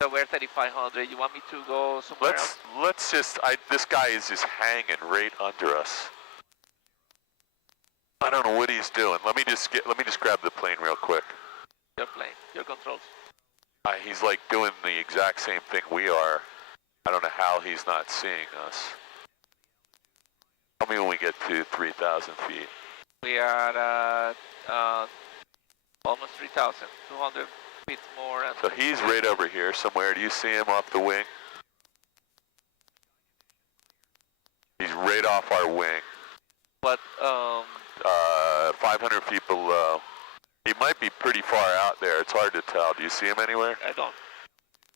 So we're 3,500. You want me to go somewhere else? Let's just. This guy is just hanging right under us. I don't know what he's doing. Let me just grab the plane real quick. Your plane, your controls. He's like doing the exact same thing we are. I don't know how he's not seeing us. Tell me when we get to 3,000 feet. We are at Almost 3,000, 200 feet more. And So he's right over here somewhere. Do you see him off the wing? He's right off our wing. But 500 feet below. He might be pretty far out there. It's hard to tell. Do you see him anywhere? I don't.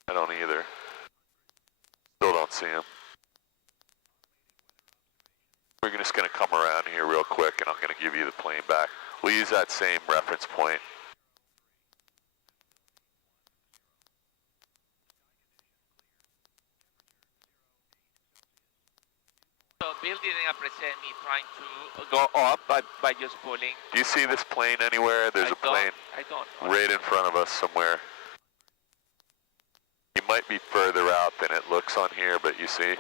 I don't either. Still don't see him. We're just going to come around here real quick and I'm going to give you the plane back. We'll use that same reference point. So Bill didn't appreciate me trying to go up by just pulling. Do you see this plane anywhere? There's a plane I don't. right in front of us somewhere. He might be further out than it looks on here, but you see?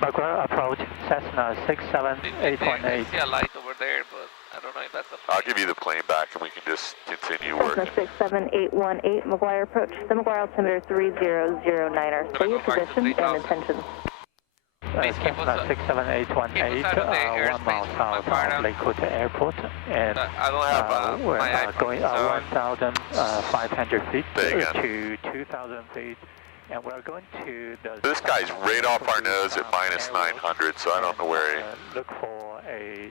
Macquarie approach, Cessna 678.8. I see a light over there, but I don't know if that's a plane. I'll give you the plane back and we can just continue Cessna working. 67818, McGuire approach, the McGuire altimeter 3009er. For your position and attention. Cessna 67818, 1 mile south of Lakewood Airport, and I don't have we're my iPhone, going so 1,500 feet There you go. to 2,000 feet, and we're going to the... This guy's right off our nose at minus 900, so I don't know where he... Look for a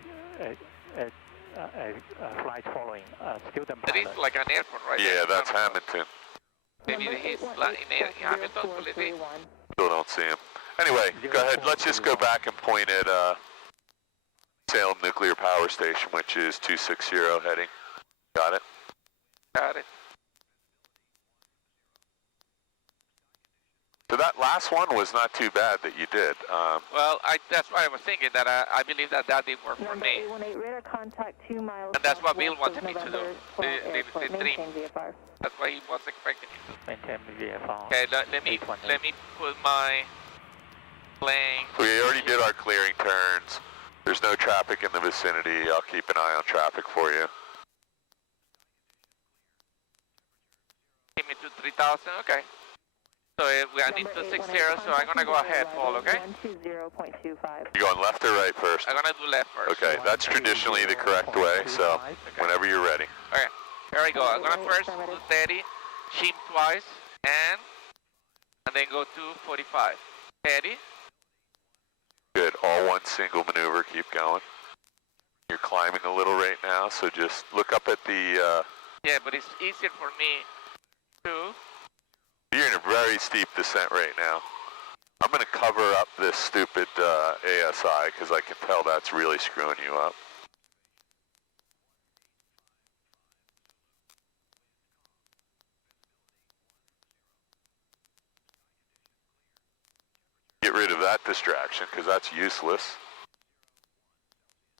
flight following student There is pilot. like an airport right Yeah, there. that's Hamilton. Maybe he's in Hamilton, will it be? Still don't see him. Anyway, go ahead. Let's just go back and point at Salem Nuclear Power Station, which is 260 heading. Got it? Got it. So that last one was not too bad that you did. Well, that's why I was thinking that I believe that didn't work for me. 818 radar contact 2 miles. And that's what Bill wanted me to do. The dream. Maintain VFR. That's what he was expecting me to do. Maintain VFR. Okay, let me put my plane. We already did our clearing turns. There's no traffic in the vicinity. I'll keep an eye on traffic for you. Give me to 3,000, okay. So I need to 60, so I'm gonna go ahead, Paul, okay? 120.25. You going left or right first? I'm gonna do left first. Okay, that's traditionally the correct way, so whenever you're ready. Okay, here we go. I'm gonna first do 30, shim twice, and then go to 45. 30. Good, all one single maneuver, keep going. You're climbing a little right now, so just look up at the... Yeah, but it's easier for me to... You're in a very steep descent right now. I'm going to cover up this stupid ASI, because I can tell that's really screwing you up. Get rid of that distraction, because that's useless.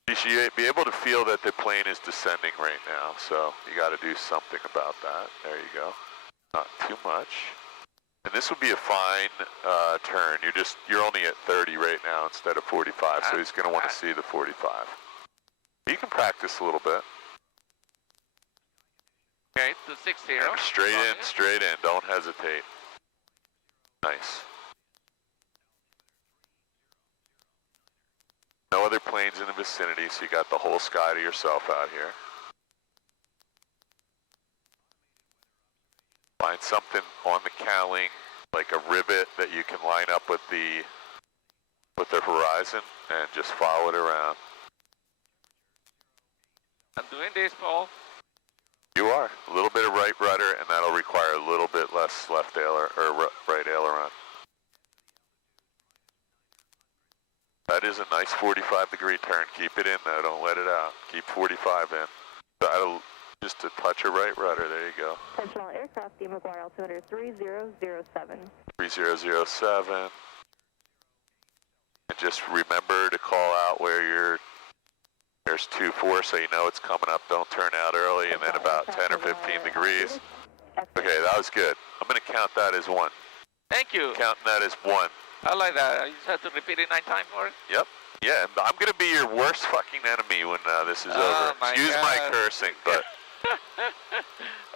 You should be able to feel that the plane is descending right now, so you got to do something about that. There you go. Not too much. And this would be a fine turn. You're only at 30 right now instead of 45, so he's going to want to see the 45. You can practice a little bit. Okay, to 60. Yeah, straight in. Don't hesitate. Nice. No other planes in the vicinity, so you got the whole sky to yourself out here. Find something on the cowling, like a rivet that you can line up with the horizon, and just follow it around. I'm doing this, Paul. You are. A little bit of right rudder, and that'll require a little bit less left aileron, or right aileron. That is a nice 45-degree turn. Keep it in, though. Don't let it out. Keep 45 in. That'll just a touch of right rudder. There you go. Attention all aircraft, the McGuire altimeter 3007. 3007. And just remember to call out where there's 2-4, so you know it's coming up. Don't turn out early, and then about 10 or 15 degrees. Okay, that was good. I'm going to count that as 1. Thank you. Counting that as 1. I like that. You just have to repeat it 9 times for it? Yep. Yeah, I'm going to be your worst fucking enemy when this is over. Excuse my cursing, but...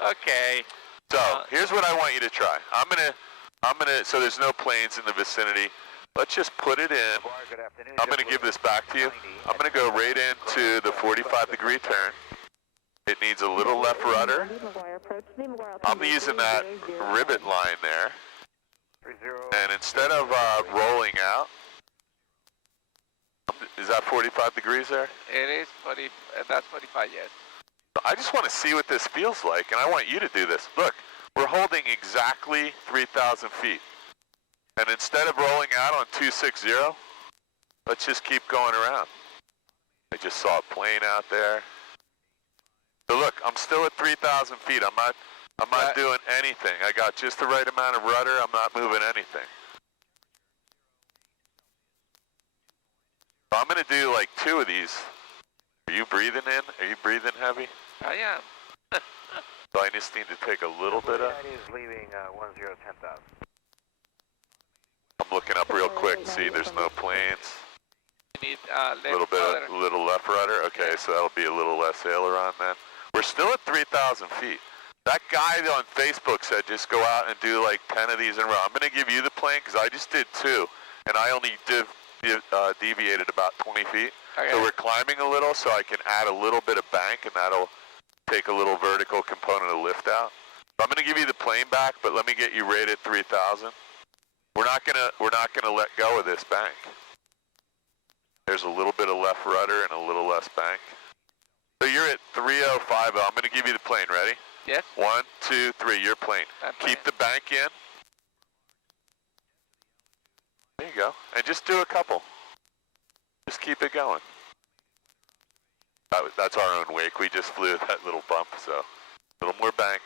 Okay. So, here's what I want you to try. I'm gonna, so there's no planes in the vicinity. let's just put it in. Good afternoon. I'm going to give this back to you. I'm going to go right into the 45-degree turn. It needs a little left rudder. I'm using that rivet line there. And instead of rolling out, is that 45 degrees there? It is 40, that's 45, yes. I just want to see what this feels like, and I want you to do this. Look, we're holding exactly 3,000 feet. And instead of rolling out on 260, let's just keep going around. I just saw a plane out there. So look, I'm still at 3,000 feet. I'm not doing anything. I got just the right amount of rudder. I'm not moving anything. So I'm going to do like 2 of these. Are you breathing in? Are you breathing heavy? I am. So I just need to take a little bit of... Is leaving 10,000. I'm looking up real quick and see there's no planes. You need A little left rudder. Okay, so that'll be a little less aileron then. We're still at 3,000 feet. That guy on Facebook said just go out and do like 10 of these in a row. I'm going to give you the plane because I just did 2, and I only deviated about 20 feet. Okay. So we're climbing a little, so I can add a little bit of bank, and that'll take a little vertical component of lift out. So I'm going to give you the plane back, but let me get you right at 3,000. We're not gonna let go of this bank. There's a little bit of left rudder and a little less bank. So you're at 3050. I'm gonna give you the plane. Ready? Yes. 1, 2, 3. Your plane. Keep the bank in. There you go. And just do a couple. Just keep it going. That's our own wake. We just flew that little bump, so a little more bank.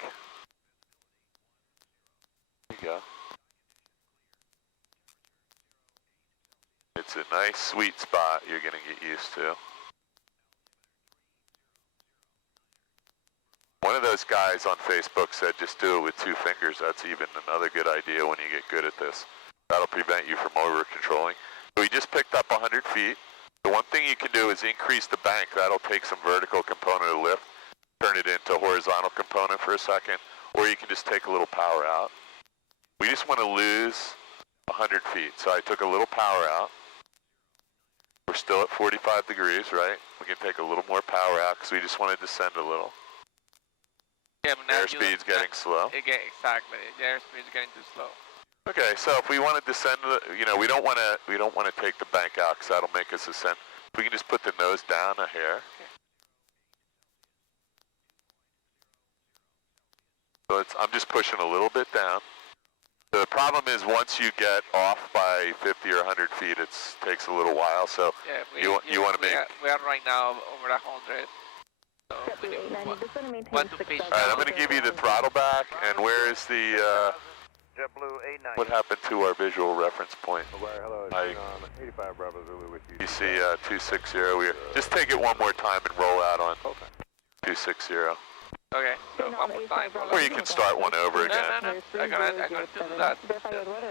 There you go. It's a nice sweet spot you're going to get used to. One of those guys on Facebook said just do it with 2 fingers. That's even another good idea when you get good at this. That'll prevent you from over-controlling. So we just picked up 100 feet. The one thing you can do is increase the bank. That'll take some vertical component of lift, turn it into horizontal component for a second, or you can just take a little power out. We just want to lose 100 feet. So I took a little power out. We're still at 45 degrees, right? We can take a little more power out because we just want to descend a little. Yeah, but now airspeed's getting slow. Exactly. The airspeed's getting too slow. Okay, so if we want to descend, we don't want to take the bank out because that'll make us ascend. We can just put the nose down a hair. So I'm just pushing a little bit down. The problem is once you get off by 50 or 100 feet, it takes a little while. So yeah, you want to make. We are right now over 100. So we want to fish. All right, I'm going to give you the throttle back. And where is the? JetBlue 89. What happened to our visual reference point? Hello, 85 Bravo Zulu with you. You see 260. Just take it one more time and roll out on 260. Okay, so one more time. Or you can start one over again. No. I'm gonna do that.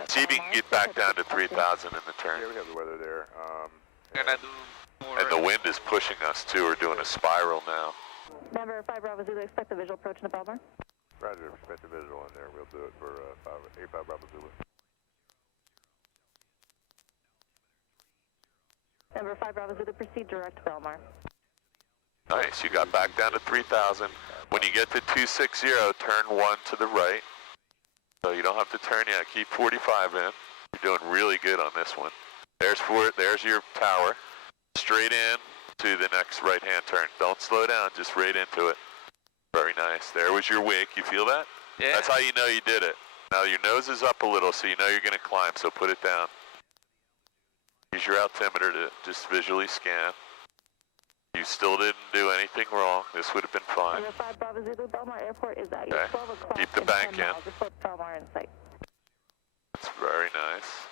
See if you can get back down to 3,000 in the turn. Yeah, we have the weather there. I'm gonna do more. And the wind is pushing us too. We're doing a spiral now. Number 5 Bravo Zulu, expect the visual approach in the Belmar. Roger, expect the visual in there. We'll do it for 85 Bravo Zulu. Number 5 Bravo Zulu, proceed direct to Belmar. Nice, you got back down to 3,000. When you get to 260, turn 1 to the right. So you don't have to turn yet. Keep 45 in. You're doing really good on this one. There's your tower. Straight in to the next right-hand turn. Don't slow down, just right into it. Very nice. There was your wake. You feel that? Yeah. That's how you know you did it. Now your nose is up a little, so you know you're going to climb, so put it down. Use your altimeter to just visually scan. You still didn't do anything wrong. This would have been fine. Number 5 Bravo Zulu, Belmar Airport is at Okay. 12 o'clock. Keep the bank in. Report Belmar in sight. That's very nice.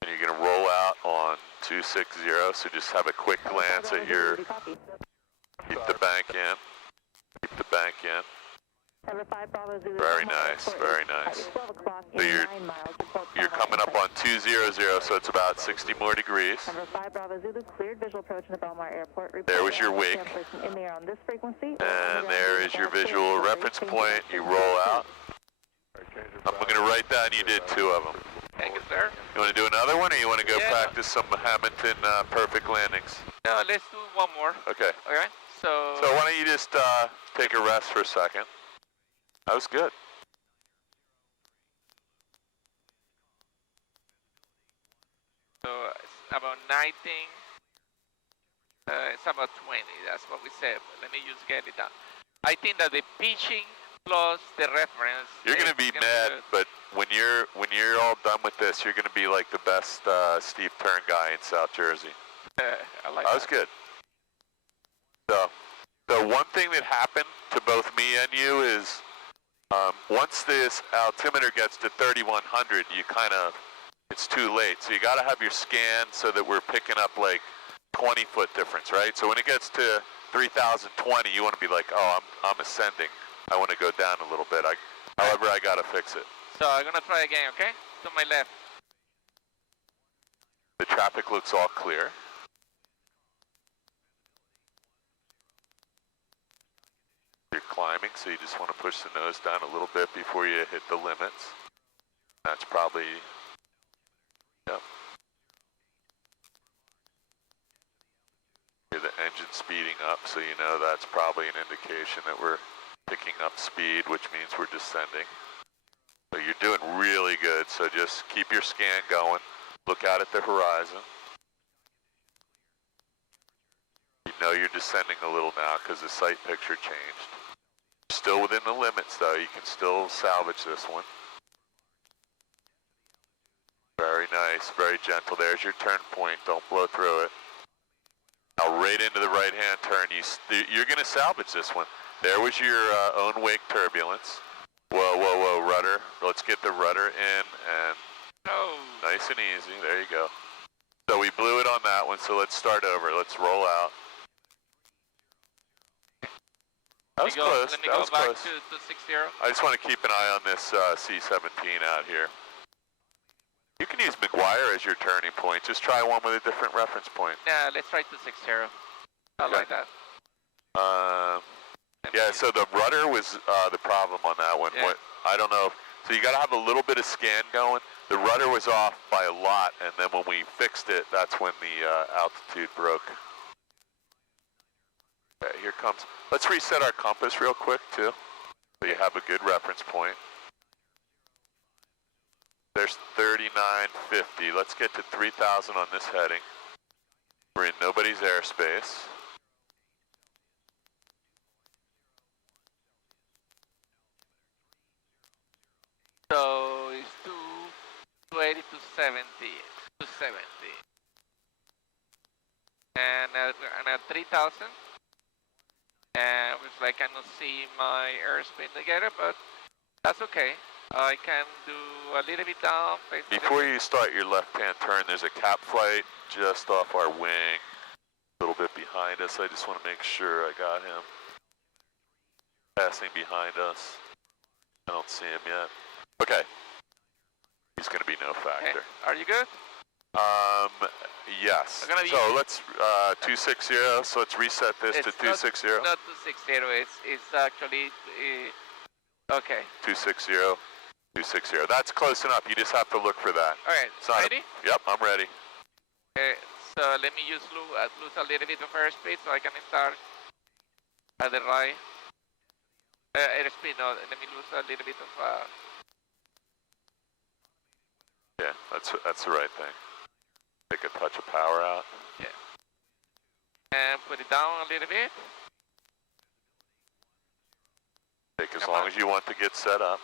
And you're going to roll out on 260, so just have a quick glance at your... Keep the bank in. Keep the bank in. Number 5 Bravo Zulu. Very nice, very nice. So you're coming up on 200, so it's about 60 more degrees. Number 5 Bravo Zulu, cleared visual approach in the Belmar Airport. There was your wake. In the air on this frequency. And there is your visual reference point. You roll out. I'm going to write like that, and you did 2 of them. Thank you, sir. You want to do another one, or you want to go Yeah. practice some Hamilton perfect landings? No, let's do one more. Okay. Okay. So why don't you just take a rest for a second? That was good. So it's about 19. It's about 20. That's what we said. Let me just get it done. I think that the pitching plus the reference. You're gonna be mad, but when you're all done with this, you're gonna be like the best steep turn guy in South Jersey. I like that was good. So, the one thing that happened to both me and you is once this altimeter gets to 3100, you it's too late. So you got to have your scan so that we're picking up like 20-foot difference, right? So when it gets to 3020, you want to be like, oh, I'm ascending. I want to go down a little bit. However, I got to fix it. So I'm gonna try again, okay? To my left. The traffic looks all clear. You're climbing, so you just want to push the nose down a little bit before you hit the limits. That's probably, yep. Hear the engine speeding up, so you know that's probably an indication that we're picking up speed, which means we're descending. So you're doing really good, so just keep your scan going. Look out at the horizon. You know you're descending a little now because the sight picture changed. Still within the limits though, you can still salvage this one. Very nice, very gentle. There's your turn point, don't blow through it. Now right into the right hand turn, you're gonna salvage this one. There was your own wake turbulence. Whoa, whoa, whoa, rudder. Let's get the rudder in and nice and easy, there you go. So we blew it on that one, so let's start over. Let's roll out. That was close. Let me go back to 60. I just want to keep an eye on this C-17 out here. You can use McGuire as your turning point. Just try one with a different reference point. Yeah, let's try 260. I like that. Yeah, so the rudder was the problem on that one. Yeah. I don't know. So you got to have a little bit of scan going. The rudder was off by a lot, and then when we fixed it, that's when the altitude broke. Okay, here comes. Let's reset our compass real quick too, so you have a good reference point. There's 3950. Let's get to 3000 on this heading. We're in nobody's airspace. So it's 280 to 70, 270. And at 3000. And it was like I don't see my airspeed together, but that's okay. I can do a little bit down. Before you start your left-hand turn, there's a cap flight just off our wing, a little bit behind us. I just want to make sure I got him. Passing behind us. I don't see him yet. Okay. He's going to be no factor. Okay. Are you good? Yes. So let's 260. So let's reset this to 260. Not 260. It's actually okay. 260. 260. That's close enough. You just have to look for that. All right. Ready? Yep, I'm ready. Okay. So let me just lose a little bit of airspeed so I can start at the right airspeed. No, let me lose a little bit of. Yeah, that's the right thing. Take a touch of power out. Yeah. And put it down a little bit. Take as long as you want to get set up.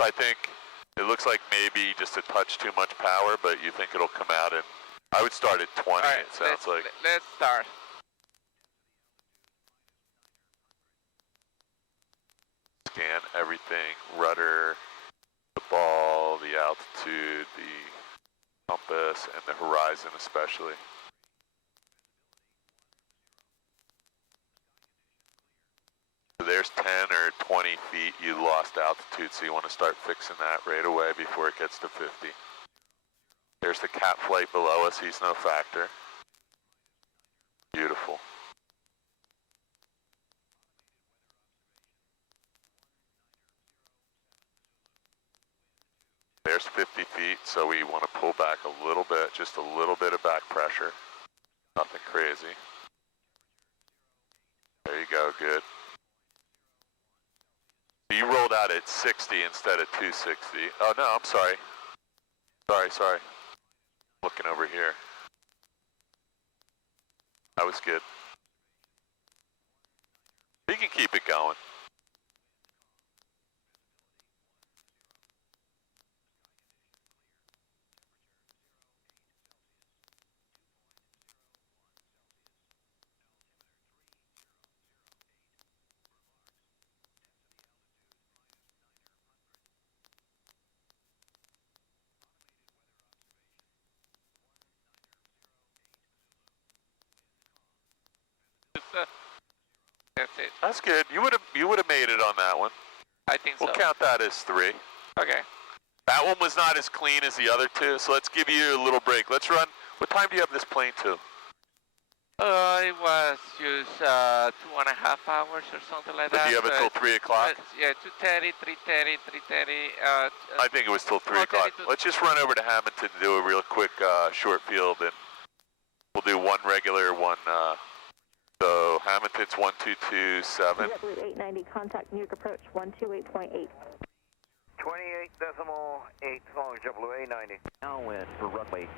I think it looks like maybe just a touch too much power, but you think it'll come out and I would start at 20, right, it sounds like. Let's start. Scan everything, rudder, the ball, the altitude, the compass, and the horizon especially. So there's 10 or 20 feet you lost altitude, so you want to start fixing that right away before it gets to 50. There's the cap flight below us, he's no factor. Beautiful. first 50 feet, so we want to pull back a little bit, just a little bit of back pressure. Nothing crazy. There you go, good. You rolled out at 60 instead of 260. Oh no, I'm sorry. Sorry. Looking over here. That was good. You can keep it going. That's it. That's good. You would have made it on that one. I think so. We'll count that as 3. Okay. That one was not as clean as the other 2, so let's give you a little break. Let's run. What time do you have this plane to? It was just 2.5 hours or something like that. Do you have it till 3 o'clock? Yeah, 2:30, 3:30, 3:30. I think it was till 3 o'clock. Let's just run over to Hamilton and do a real quick short field, and we'll do one regular, one. So Hamilton's 1227. JetBlue 890, contact New York approach 128.8. 28.8, long JetBlue 890. Downwind for runway.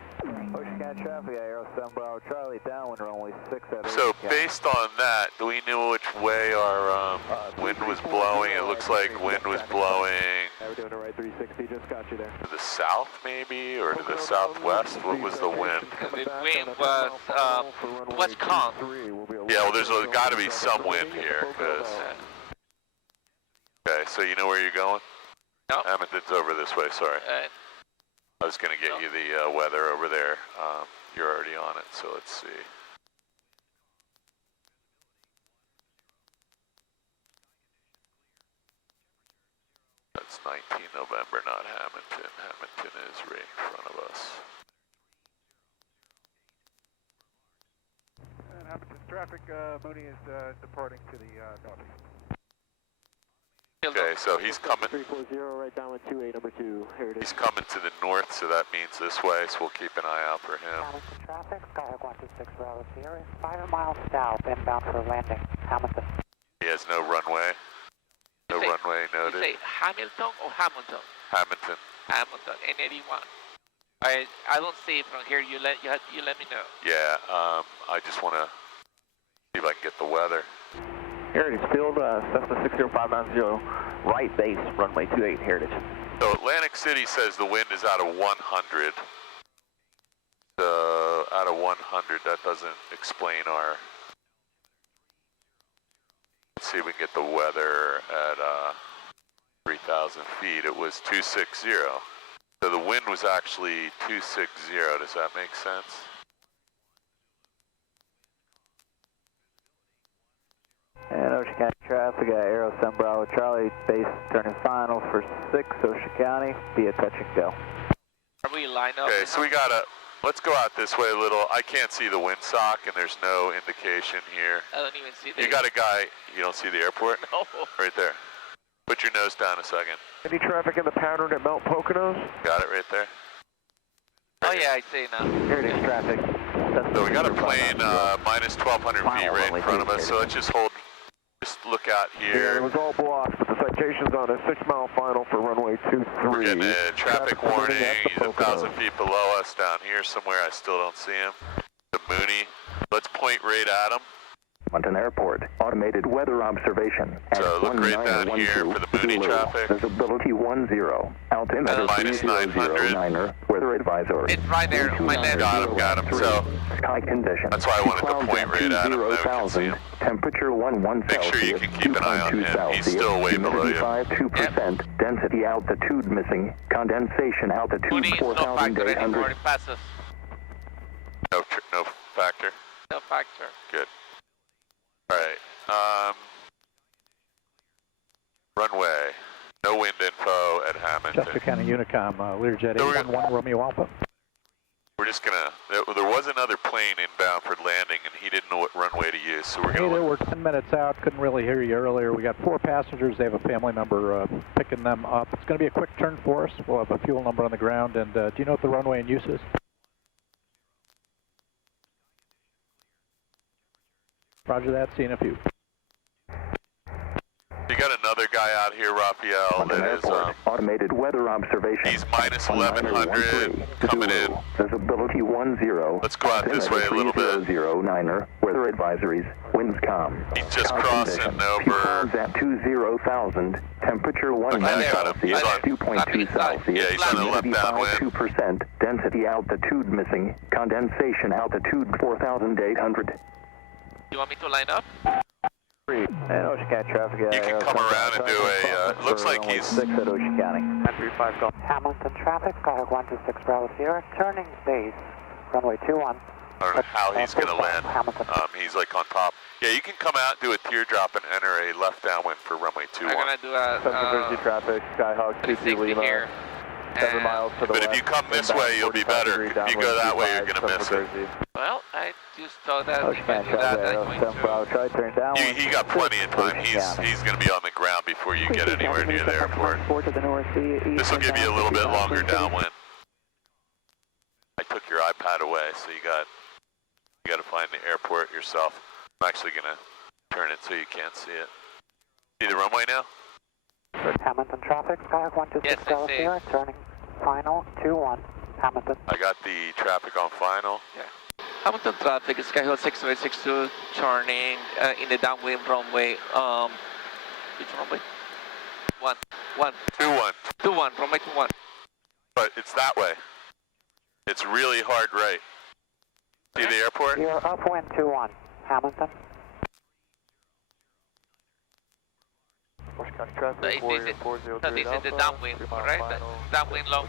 Ocean County traffic, Aero 7 Bravo Charlie, downwind runway 6 at So based on that, do we know which way our wind was blowing? It looks like wind was blowing We're doing it right 360, just got you there. to the south maybe, or to the southwest? What was the wind? The wind was calm. Yeah, well there's got to be some wind here, because... Okay, so you know where you're going? No. Hamilton's over this way, sorry. I was going to get you the weather over there. You're already on it, so let's see. That's 19 November, not Hamilton. Hamilton is right in front of us. And Hamilton's traffic, Mooney is departing to the northeast. Okay, so he's coming. 340 right down with 28, number 2, Heritage. He's coming to the north, so that means this way, so we'll keep an eye out for him. Hamilton traffic, Skyhawk 126 Bravo Sierra, 5 miles south, inbound for landing, Hamilton. He has no runway. No runway noted. You say Hamilton or Hamilton? Hamilton. Hamilton, N81. I don't see it from here. You let me know. Yeah, I just want to see if I can get the weather. Heritage field, Cessna 60590, right base, runway 28, Heritage. So Atlantic City says the wind is out of 100. So out of 100, that doesn't explain our... Let's see if we can get the weather at 3,000 feet. It was 260. So the wind was actually 260. Does that make sense? And Ocean County traffic, Aero 7 Bravo Charlie, base turning final for 6, Ocean County, be a touch and go. Are we lined up? Okay, so we gotta, let's go out this way a little. I can't see the windsock and there's no indication here. I don't even see the... You got a guy, you don't see the airport? No. Right there. Put your nose down a second. Any traffic in the pattern at Mount Poconos? Got it right there. Oh yeah, I see now. Heritage traffic. So we got a plane minus 1,200 feet right in front of us, so let's just hold, just look out Yeah, it here. was all blocked, but the citation's on a 6-mile final for runway 23. We're getting a traffic warning. He's at the 1,000 Poconos. feet below us down here somewhere. I still don't see him. The Mooney. Let's point right at him. Mountain Airport, automated weather observation. So look right down here for the Mooney traffic. Visibility 10, altimeter Minus 900. weather advisory. It's right there on my left. Got him. So Sky conditions. that's why I wanted to Clouds point at right at him. Now we can see 20,000. him. Temperature 11 Make Celsius. sure you can keep an eye on 2.2 him. Celsius. He's still way below Humidity you. 5%. Density altitude missing. Condensation altitude Mooney is no factor anymore. 4,800. It passes. No factor. No factor. Good. All right. Runway. No wind info at Hamilton. Chester County Unicom, Learjet So we're 811 Romeo Alpha. We're just gonna, there was another plane inbound for landing and he didn't know what runway to use, so we're Hey gonna there, look. we're 10 minutes out, couldn't really hear you earlier. We got 4 passengers, they have a family member picking them up. It's gonna be a quick turn for us. We'll have a fuel number on the ground, and do you know what the runway in use is? Roger that, seeing a few. You got another guy out here, Raphael, that is, automated weather observation. he's minus 1100 coming in. Visibility 10. Let's go out this way a little bit. 309er, weather advisories, winds calm. He's just crossing over. At 20,000, temperature 1 Okay, I got him. He's on. 2.2 Celsius. Yeah, he's on the left downwind. 2%, density altitude missing, condensation altitude 4,800. You want me to line up? And Ocean County traffic. You can come around and do a, looks like he's... 6 at Ocean County. 935 Golf. Hamilton traffic, Skyhawk 126 Bravo Sierra, turning base, runway 21. I don't know how he's going to land. Hamilton. He's like on top. Yeah, you can come out, do a teardrop, and enter a left downwind for runway 21. I'm going to do a... Central Jersey traffic, Skyhawk 360 Lima, here. 7 miles to the But west. if you come this way, you'll be better. If you go that way, you're going to miss it. Well, I just thought that Ocean if I County do that, traffic, I'm going Aero Bravo, try turn down. He got plenty of time. He's going to be on the ground before you get anywhere near the airport. This will give you a little bit longer downwind. I took your iPad away, so you got to find the airport yourself. I'm actually going to turn it so you can't see it. See the runway now? Hamilton traffic, Skyhawk 126 Bravo Sierra, turning final 21. Hamilton. I got the traffic on final. Yeah. Hamilton traffic, Skyhawk 6862, turning in the downwind runway. Which runway? 21, runway 21. But it's that way. It's really hard right. See the airport? You're upwind 21. Hamilton. Ocean County traffic, Warrior 403 This is the downwind, right? The downwind long.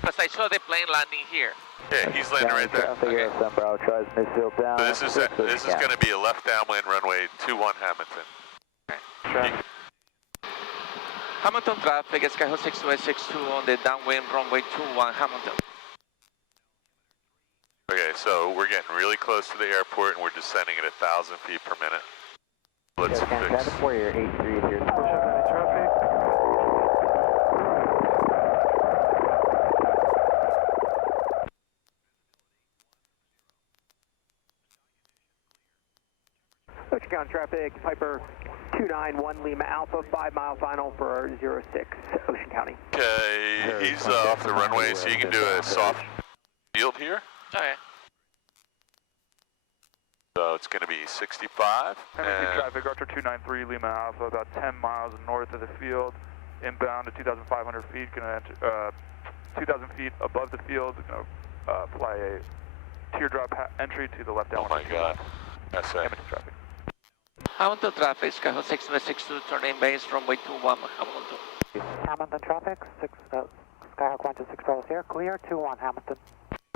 Because I saw the plane landing here. Yeah, he's landing right there. Traffic, Aero Bravo, tries midfield down. So this is going to be a left downwind runway 21 Hamilton. Hamilton traffic, Skyhawk 6862 on the downwind runway 21 Hamilton. Okay, so we're getting really close to the airport and we're descending at 1,000 feet per minute. Let's fix. Warrior 83 here. Ocean County traffic, Piper 291 Lima Alpha, 5 mile final for 06 Ocean County. Okay, he's off the runway, so you can do a soft field here. Okay. So it's going to be 65. Hamilton traffic, Archer 293 Lima Alpha, about 10 miles north of the field, inbound at 2,500 feet, going to enter 2,000 feet above the field, going to fly a teardrop entry to the left downwind. Oh my God. That's it. Hamilton traffic. Hamilton traffic, Skyhawk 6862, turning base runway 21 Hamilton. Hamilton traffic, Skyhawk 126 Bravo Sierra, clear 21 Hamilton.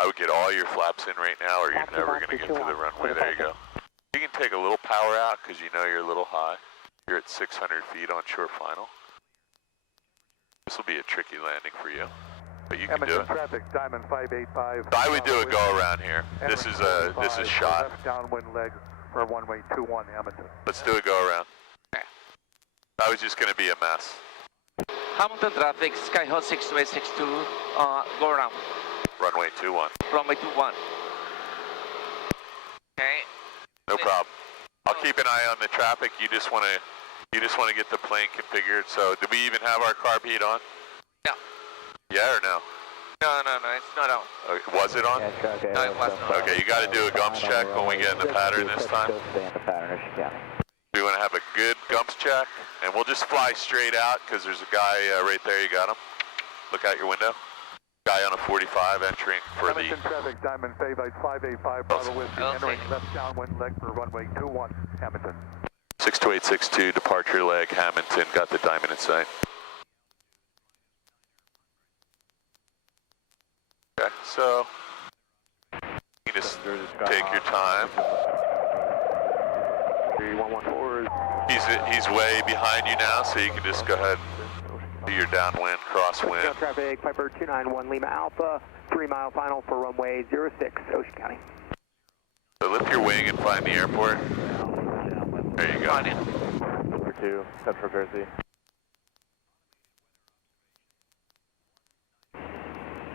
I would get all your flaps in right now or you're never going to get to the runway. There you go. You can take a little power out because you know you're a little high. You're at 600 feet on short final. This will be a tricky landing for you, but you can do it. Traffic, Diamond 585. I would do a go around here. This is shot. Left downwind leg for runway 21 Hamilton. Let's do a go around. I was just going to be a mess. Hamilton traffic, Skyhawk 6862, go around. Runway 21. Runway 21. Okay. No problem. I'll keep an eye on the traffic. You just want to get the plane configured. So, did we even have our carb heat on? No. Yeah or no? No, it's not on. Okay, was it on? No, it was not. Okay, you got to do a gumps check when we get in the pattern this time. We want to have a good gumps check, and we'll just fly straight out because there's a guy right there. You got him. Look out your window. Guy on a 45 entering for Hamilton traffic, Diamond 585, Bravo Whiskey, entering left downwind leg for runway 21 Hamilton. 62862, departure leg, Hamilton, got the Diamond in sight. Okay, so you just take your time. 3114. He's way behind you now, so you can just go ahead. You're downwind, crosswind. Traffic, Piper 291 Lima Alpha, 3 mile final for runway 06, Ocean County. So lift your wing and find the airport. There you go. Number 2, Central Jersey.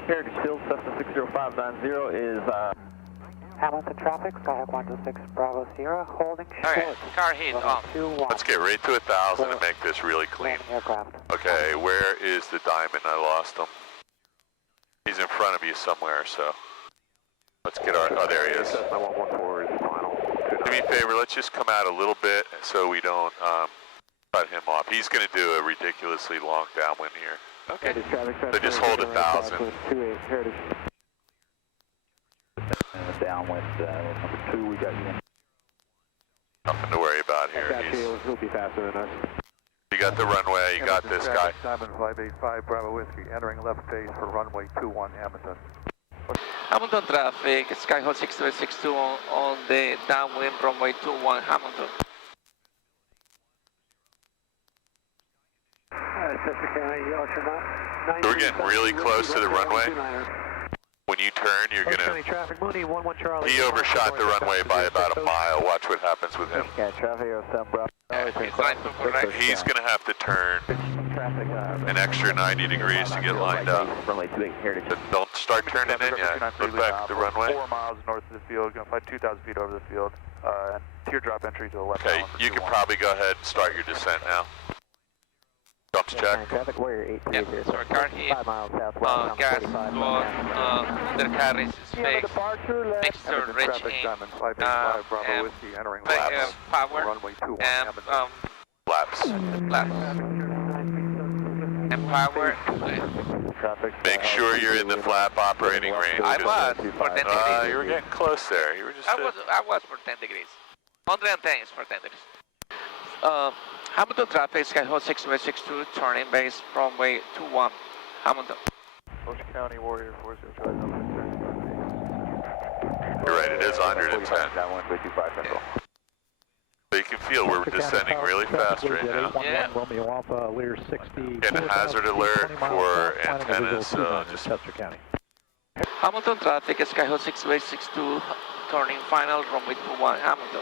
Heritage Field, Cessna 60590 is Hamilton traffic, Skyhawk 126 Bravo Sierra, holding short. Okay, car hit off. Let's get right to 1,000 and make this really clean. Okay, where is the diamond? I lost him. He's in front of you somewhere, so let's get our, oh, there he is. Do me a favor, let's just come out a little bit so we don't cut him off. He's going to do a ridiculously long downwind here. Okay. So just hold 1,000. Downwind, number 2, we got you in. Nothing to worry about here. He'll be faster than us. You got the runway, you got this guy. Diamond 585 Bravo Whiskey, entering left base for runway 21 Hamilton. Hamilton traffic, Skyhawk 6362 on the downwind runway 21 Hamilton. We're getting really close to the runway. When you turn, you're going to... He overshot the runway by about a mile. Watch what happens with him. He's going to have to turn an extra 90 degrees to get lined up. But don't start turning in yet. Look back at the runway. 4 miles north of the field, going to fly 2,000 feet over the field. And teardrop entry to the left. Okay, you can probably go ahead and start your descent now. Jumps check. Traffic warrior 83 Yep, here. so our car hit, 5 miles southwest. gas was, their car is fixed, mixture rich in, and power, and, Flaps. and power. Traffic. Make sure you're in the flap operating range. I was for 10 degrees. You were getting close there. You were just... I was for 10 degrees. 110 is for 10 degrees. Hamilton traffic, Skyhawk 6362, turning base, runway 21, Hamilton. Ocean County Warrior 405. You're right, it is 110. So you can feel we're descending really fast right now. Yeah. Romeo Alpha, Lear 60. Getting a hazard alert for antennas, just... Hamilton traffic, Skyhawk 6862, turning final, runway 21, Hamilton.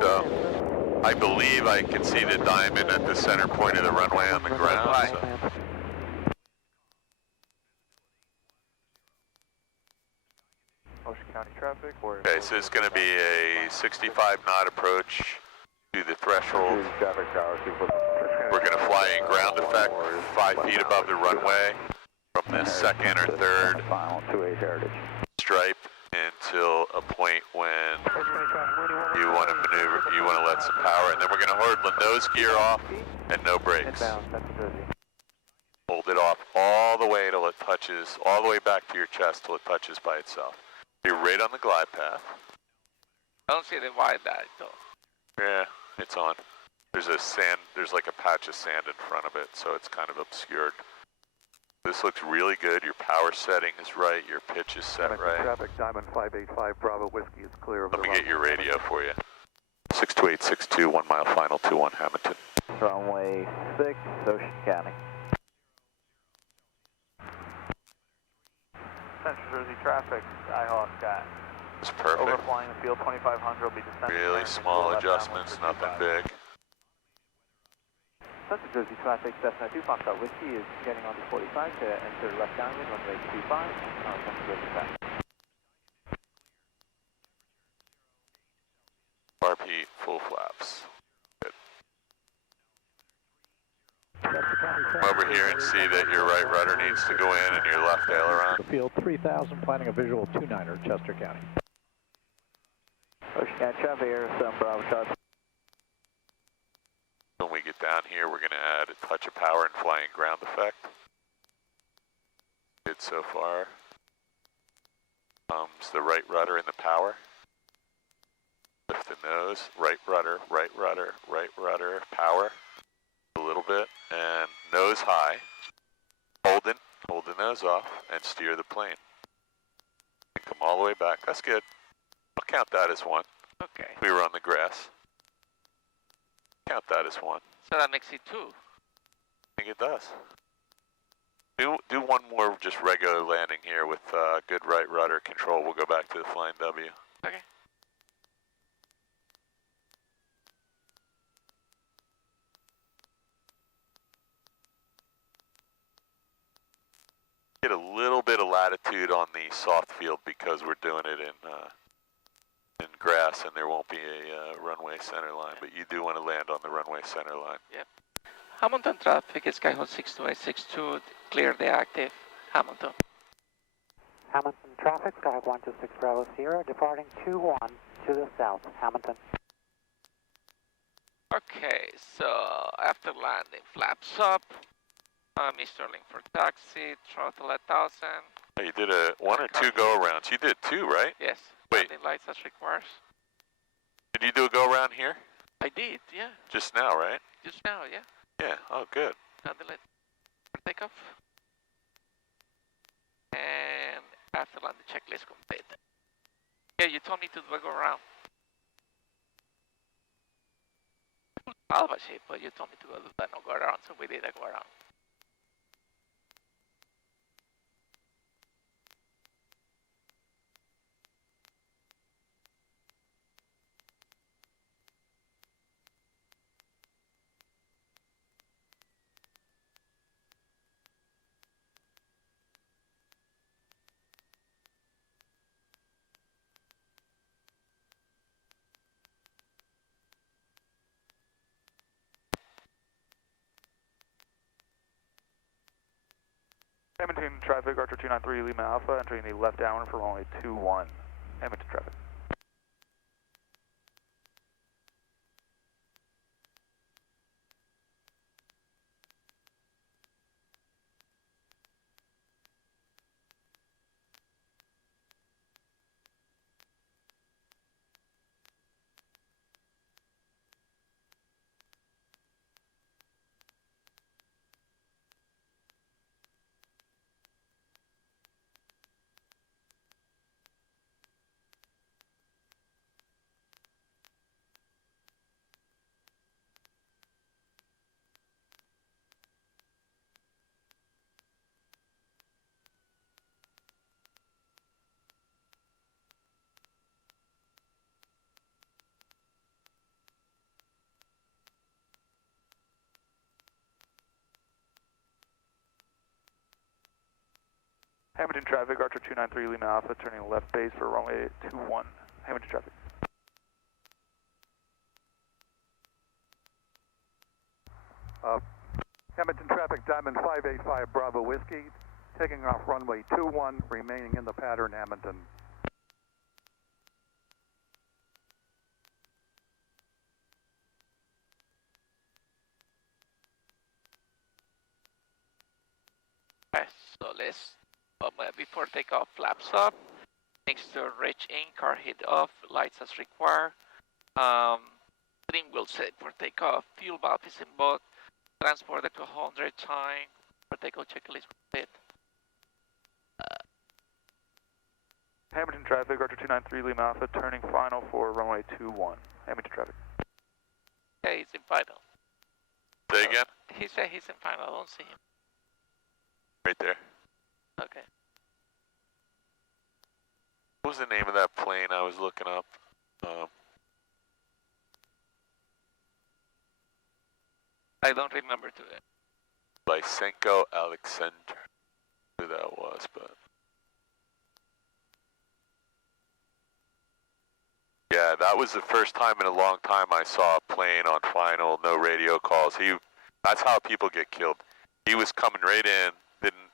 So, I believe I can see the diamond at the center point of the runway on the ground. So. Ocean County traffic. Okay, so it's going to be a 65 knot approach to the threshold. We're going to fly in ground effect 5 feet above the runway from the second or third stripe until a point when you want to maneuver, you want to let some power, and then we're going to hold the nose gear off and no brakes. Hold it off all the way till it touches, all the way back to your chest till it touches by itself. You're right on the glide path. I don't see the wide light though. Yeah, it's on. There's like a patch of sand in front of it, so it's kind of obscured. This looks really good. Your power setting is right. Your pitch is set right. Traffic, Diamond 585 Bravo Whiskey is clear of the Let me get your radio for you. 62862, 1 mile final, 21 Hamilton. Runway 6, Ocean County. Central Jersey traffic, Skyhawk got. It's perfect. Overflying the field, 2500 will be descending. Really small adjustments, nothing big. Central Jersey traffic, Cessna 2 Foxtrot Whiskey is getting on to 45 to enter left downwind, runway 25, Central Jersey traffic. RP, full flaps. Good. Come over here and see that your right rudder needs to go in and your left aileron. The field 3000, planning a visual 29er, Chester County. Ocean County traffic, Arizona Bravo Charlie. When we get down here, we're going to add a touch of power and flying ground effect. Good so far. Comes the right rudder in the power. Lift the nose, right rudder, power. A little bit, and nose high. Hold the nose off, and steer the plane. And come all the way back. That's good. I'll count that as one. Okay. We were on the grass. Count that as one. So that makes it 2. I think it does. Do one more just regular landing here with good right rudder control. We'll go back to the flying W. Okay. Get a little bit of latitude on the soft field because we're doing it in grass and there won't be a runway center line, but you do want to land on the runway center line. Yep. Hamilton traffic, Skyhawk 62862, clear the active. Hamilton. Hamilton traffic, Skyhawk 126 Bravo Sierra, departing 21 to the south. Hamilton. Okay, so after landing, flaps up. Mr. Link for taxi, throttle 1000. Oh, you did a 1 or 2 go-arounds. You did 2, right? Yes. Wait. Landing lights as requires. Did you do a go-around here? I did, yeah. Just now, right? Just now, yeah. Yeah, oh good. Landing light for takeoff. And after landing, checklist complete. Yeah, you told me to do a go-around. Salvage it, but you told me to do that no go-around, so we did a go-around. Hamilton traffic, Archer 293 Lima Alpha, entering the left downwind for runway 21. Hamilton traffic. Hamilton traffic, Archer 293 Lima Alpha, turning left base for runway 21. Hamilton traffic. Hamilton traffic, Diamond 585 Bravo Whiskey, taking off runway 21, remaining in the pattern, Hamilton. Okay, so let's, before takeoff, flaps up. Next to reach in, car heat off, lights as required. Trim wheel set for takeoff, fuel valve is in both. Transported to 100 time, for takeoff checklist complete. Hamilton traffic, Archer 293 Lima Alpha, turning final for runway 21. Hamilton traffic. Yeah, he's in final. Say again? He said he's in final, I don't see him. Right there. Okay. What was the name of that plane I was looking up? I don't remember today. Lysenko Alexander. Who that was, but yeah, that was the first time in a long time I saw a plane on final, no radio calls. That's how people get killed. He was coming right in.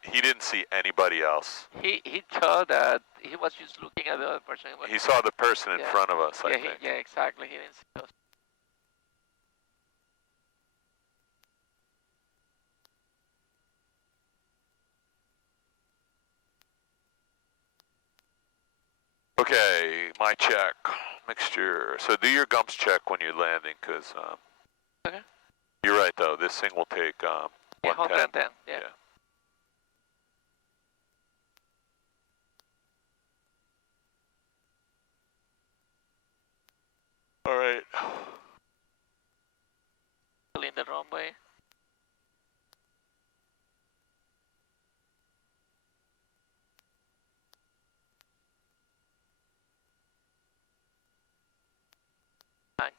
He didn't see anybody else. He thought that he was just looking at the other person. He saw the person in front of us, I think. Yeah, exactly. He didn't see us. Okay, my check. Mixture. So do your gumps check when you're landing, because okay. You're right, though. This thing will take 110. Yeah. All right.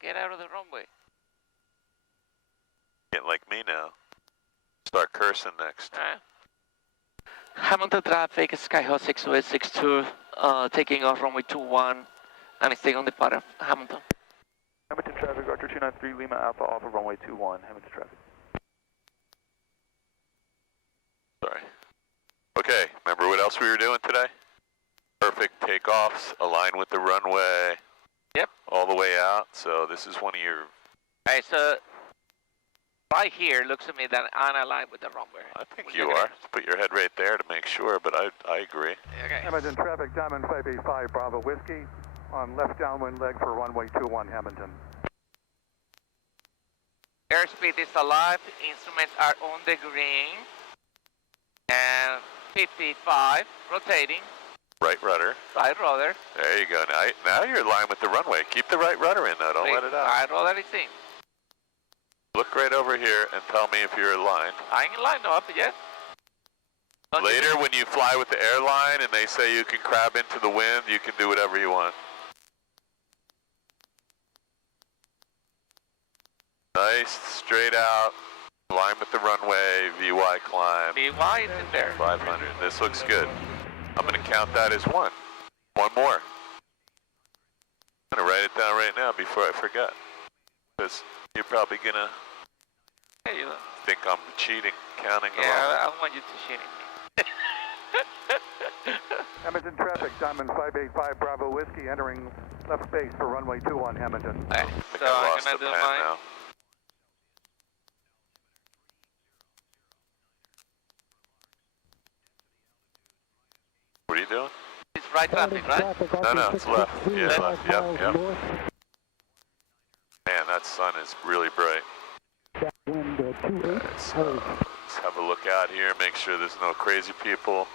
Get out of the runway. Getting like me now. Start cursing next. Hamilton traffic, Skyhawk 60862, taking off runway 21, and staying on the part of Hamilton. Hamilton traffic, Archer 293 Lima Alpha off of runway 21, Hamilton traffic. Sorry. Okay, remember what else we were doing today? Perfect takeoffs, align with the runway. Yep. All the way out, so this is one of your... Alright, so right here looks to me that I'm aligned with the runway. I think you are. Put your head right there to make sure, but I agree. Okay. Hamilton traffic, Diamond 585 Bravo Whiskey on left downwind leg for runway 21 Hamilton. Airspeed is alive, instruments are on the green, and 55, rotating. Right rudder. Right rudder. There you go. Now you're in line with the runway. Keep the right rudder in though, don't let it out. Right rudder is in. Look right over here and tell me if you're aligned. I'm in line up, yes. Later when you fly with the airline and they say you can crab into the wind, you can do whatever you want. Nice, straight out, line with the runway, VY climb. VY is in there. 500, this looks good. I'm going to count that as one. One more. I'm going to write it down right now before I forget. Because you're probably going to think I'm cheating, counting along. Yeah, I don't want you to cheat me. Hamilton traffic, Diamond 585 Bravo Whiskey entering left base for runway 21 Hamilton. Alright, so I'm going to do mine. Now. What are you doing? It's right traffic, right? No, it's left. Yeah, left. Yep. Man, that sun is really bright. Let's have a look out here, make sure there's no crazy people.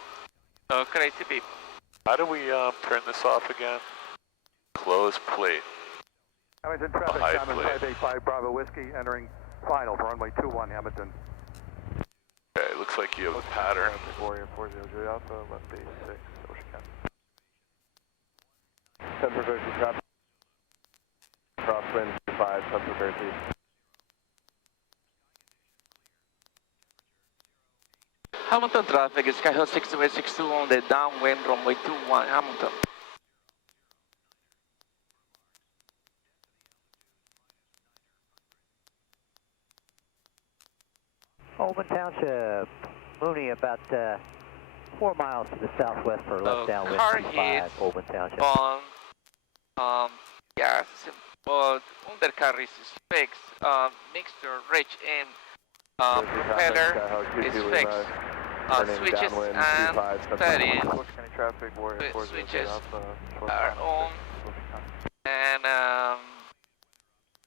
No crazy people. How do we turn this off again? Close plate. Hamilton traffic, Diamond 585 Bravo Whiskey entering final for runway 21 Hamilton. Okay, looks like you have a pattern. Warrior 400 Alpha, left base 6, Ocean County. Central Jersey traffic. Crosswind 5, Central Jersey. Hamilton traffic, Skyhawk 60862 on the downwind runway 21 Hamilton. Oldman Township, Mooney about 4 miles to the southwest for left downwind 5, Oldman Township. Gas, but undercarriage is fixed, mixture rich in propeller is fixed. Switches and steady switches are on and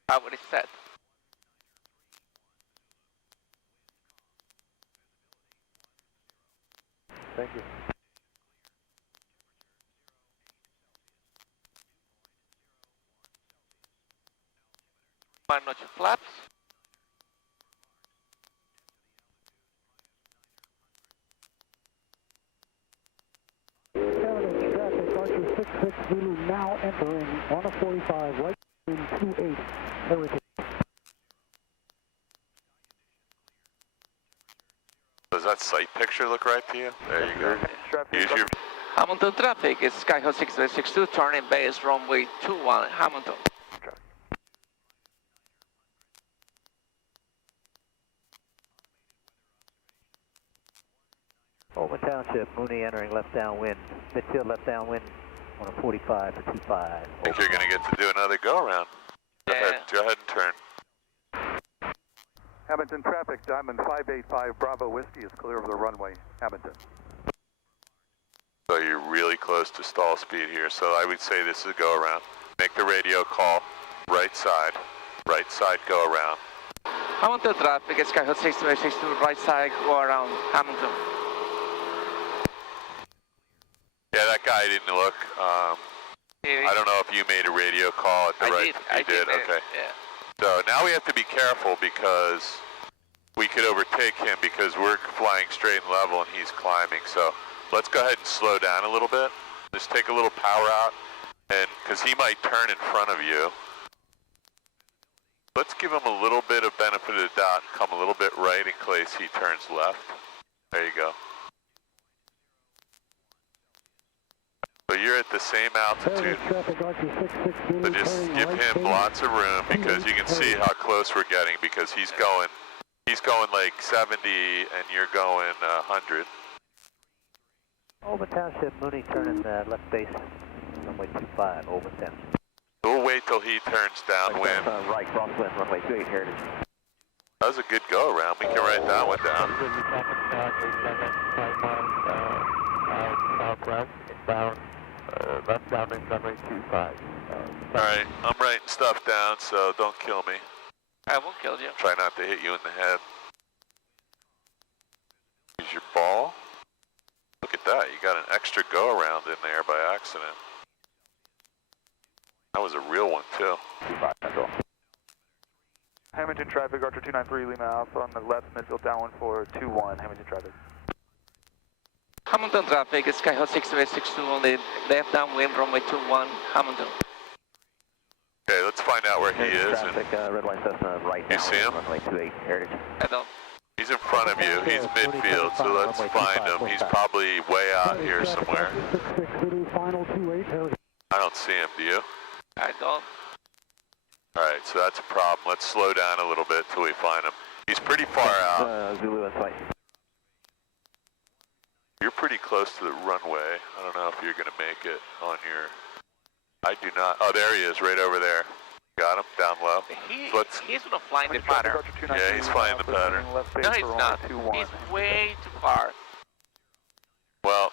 power is set. Thank you. One notch flaps. Traffic, Archer 66 Zulu now entering on a 45, right in 28 Heritage. Does that sight picture look right to you? There you go. Use your... Hamilton traffic is Skyhawk 662 turning base runway 21 Hamilton. Oldman Township, Mooney entering left downwind, midfield left downwind on a 45 for 25. I think you're going to get to do another go-around. Go ahead and turn. Hamilton traffic, Diamond 585 Bravo Whiskey is clear of the runway, Hamilton. So you're really close to stall speed here, so I would say this is a go-around. Make the radio call, right side go around. Hamilton traffic is Skyhawk 662 right side go around Hamilton. Yeah, that guy didn't look. I don't know if you made a radio call at the right. You did. Okay. Yeah. So now we have to be careful because we could overtake him because we're flying straight and level and he's climbing. So let's go ahead and slow down a little bit. Just take a little power out, and because he might turn in front of you. let's give him a little bit of benefit of the doubt and come a little bit right in case he turns left. There you go. So you're at the same altitude. So just give him lots of room because you can see how close we're getting because he's going like 70 and you're going 100. Open Township, Mooney turning left base, runway 25, Open Township. We'll wait till he turns downwind. Right, crosswind, runway 28, Heritage. That was a good go around. We can write that one down. Left downwind, runway 25. Alright, I'm writing stuff down, so don't kill me. I won't kill you. Try not to hit you in the head. Use your ball. Look at that, you got an extra go around in there by accident. That was a real one too. Hamilton traffic, Archer 293 Lima Alpha on the left midfield downwind for 21, Hamilton traffic. Hamilton traffic, Skyhawk 6862 on the left downwind, runway 21, Hamilton. Okay, let's find out where he is. Traffic, red line Cessna, right you see him? Runway 28, Heritage. I don't. He's in front of you, he's midfield, so let's find him. He's probably way out here somewhere. I don't see him, do you? I don't. Alright, so that's a problem. Let's slow down a little bit till we find him. He's pretty far out. Zulu in sight. You're pretty close to the runway. I don't know if you're going to make it on your... I do not... Oh, there he is, right over there. Got him, down low. He's going to fly in the pattern. Yeah, he's flying the pattern. No, he's not. He's way too far. Well,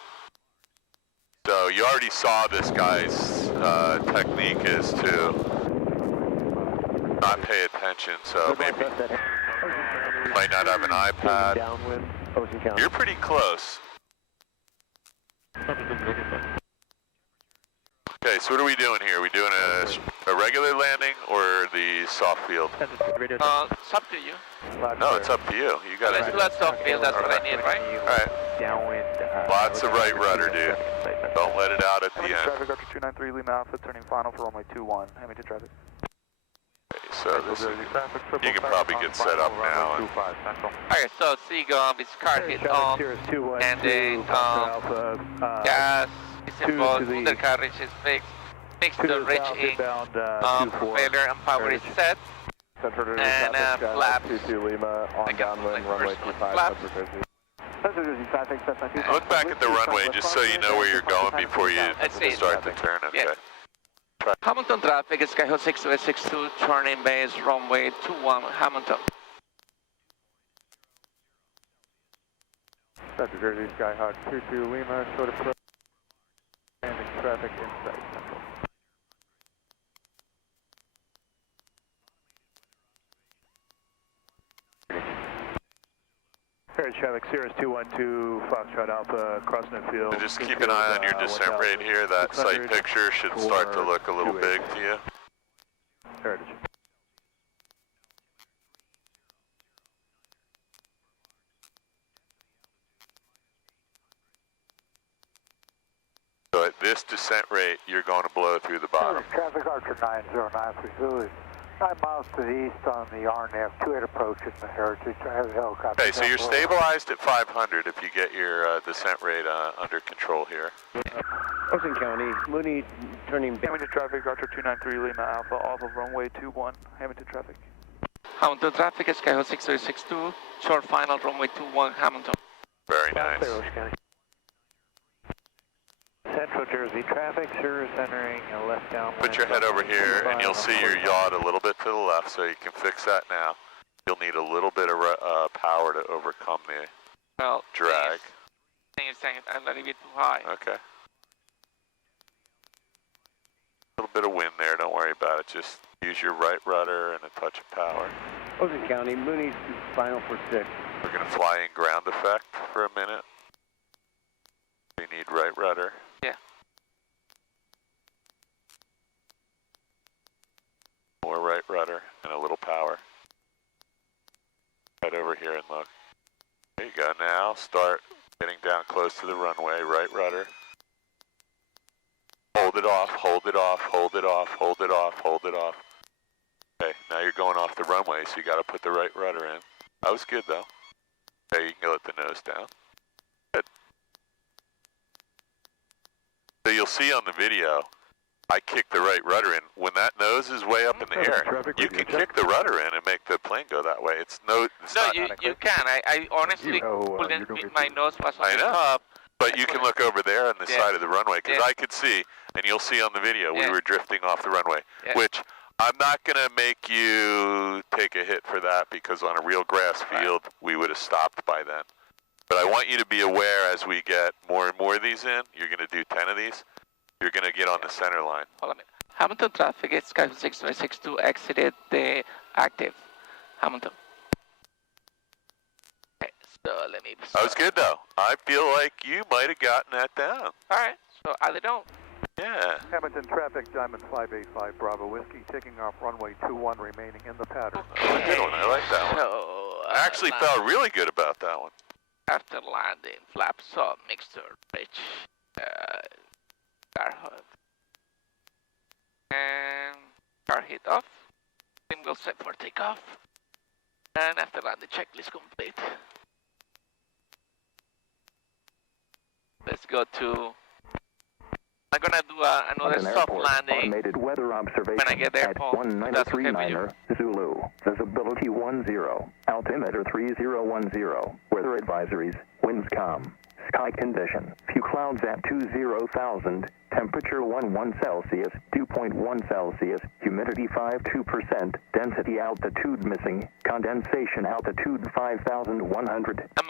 so you already saw this guy's technique is to not pay attention, so maybe might not have an iPad. You're pretty close. Okay, so what are we doing here? Are we doing a regular landing or the soft field? It's up to you. No, it's up to you. You got Let's do that soft field, that's what I need, right? Alright. Lots of right rudder, dude. Don't let it out at the end. Traffic, Archer 293 Lima Alpha, turning final for runway 21, Hamilton traffic. Okay, so this is, you can probably get set up now. Okay, so Seagull, this car hit on, and then gas is involved, undercarriage is fixed, mixture rich in, propeller and power is set, and flaps, like flaps. Look back at the runway just so you know where you're going before you start the turn, okay? Yeah. Hamilton traffic, Skyhawk 6862, turning base, runway 21, Hamilton. Dr. Jersey, Skyhawk 22 Lima, short approach, landing traffic inside central. Heritage traffic, Cirrus 212, Foxtrot Alpha, crossing the field. So just keep an eye on your descent rate here. That sight picture should start to look a little big to you. Heritage. So at this descent rate, you're going to blow through the bottom. Traffic Archer 909 Facility. 9 miles to the east on the RNAV 28 approach in the Heritage. I have a helicopter. Okay, so you're stabilized at 500 if you get your descent rate under control here. Ocean County, Mooney turning... Hamilton traffic, Archer 293 Lima Alpha, off of runway 21, Hamilton traffic. Hamilton traffic, Skyhawk 6862, short final, runway 21, Hamilton. Very nice. Central Jersey traffic, Cirrus entering left downwind. Put your head over here and you'll see your yacht a little bit to the left, so you can fix that now. You'll need a little bit of power to overcome the drag. I'm letting it too high. Okay. A little bit of wind there, don't worry about it. Just use your right rudder and a touch of power. Ocean County, Mooney final for 6. We're going to fly in ground effect for a minute. We need right rudder. Yeah. More right rudder and a little power. Head over here and look. There you go. Now start getting down close to the runway. Right rudder. Hold it off, hold it off, hold it off, hold it off, hold it off. Okay, now you're going off the runway, so you got to put the right rudder in. That was good, though. Okay, you can let the nose down. Good. So you'll see on the video, I kick the right rudder in. When that nose is way up in the air, you can kick the rudder in and make the plane go that way. It's not you can. I honestly couldn't. My nose was on the top. But you can look over there on the side of the runway, because I could see, and you'll see on the video, we were drifting off the runway, which I'm not going to make you take a hit for that, because on a real grass field, we would have stopped by then. But I want you to be aware as we get more and more of these in, you're going to do 10 of these, you're going to get on the center line. Hold on a minute. Hamilton traffic, it's Sky 6262 exited the active. Hamilton. So let me... That was good, though. I feel like you might have gotten that down. All right, so either don't. Yeah. Hamilton traffic, Diamond 585 Bravo Whiskey, taking off runway 21, remaining in the pattern. That was a good one. I like that one. So, I actually felt really good about that one. After landing, flaps up, mixture, bridge, car hood. And car hit off. Single set for takeoff. And after landing, checklist complete. Let's go to... I'm gonna do another soft landing automated weather observation when I get there, at Paul. 1939er Zulu. Visibility 10. Altimeter 3010. Weather advisories. Winds calm. Sky condition. Few clouds at 20,000. Temperature 11 Celsius. 2.1 Celsius. Humidity 52%. Density altitude missing. Condensation altitude 5,100. And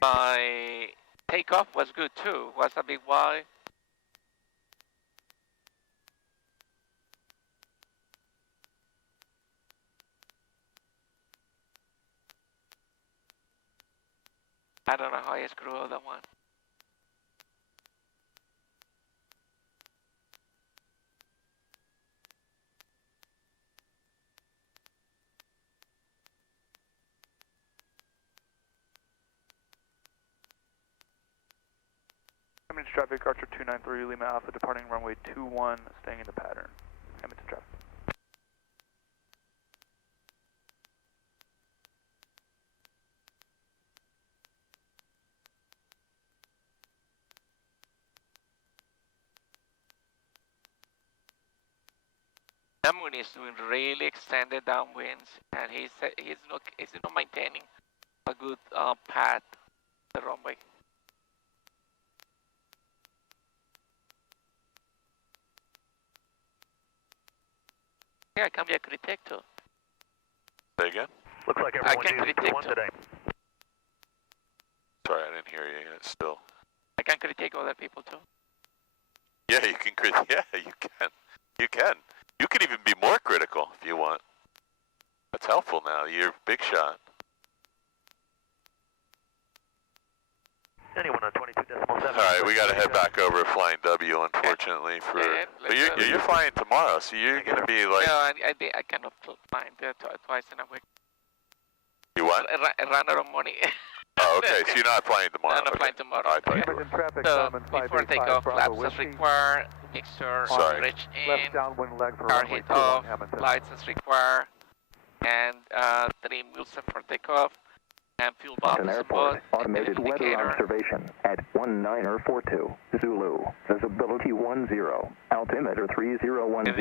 my takeoff was good too. Was a big Y. I don't know how I screw up that one. Hamilton traffic, Archer 293, Lima Alpha, departing runway 21, staying in the pattern. Hamilton traffic. Moon is doing really extended downwinds, and he's not maintaining a good path the runway. Yeah, I can be a critic too. Say again? Looks like everyone used one today. Sorry, I didn't hear you yet still. I can critique other people too. Yeah, you can critique. Yeah, you can. You can. You can even be more critical if you want. That's helpful now. You're big shot. Anyone on 22.7? All right, we got to head back over to Flying W, unfortunately. For but you're flying tomorrow, so you're going to be like. No, I cannot fly twice in a week. You what? I ran out of money. Oh, okay. So you're not flying tomorrow. I'm not flying tomorrow. I thought you were. So before takeoff, flaps as required, mixture, bridge in, left downwind leg for car runway hit 21, off, Hamilton. lights as required, and trim wheels set for takeoff, and fuel Hamilton box Airport, automated weather observation at 1942 Zulu. Visibility 10. Altimeter 3010.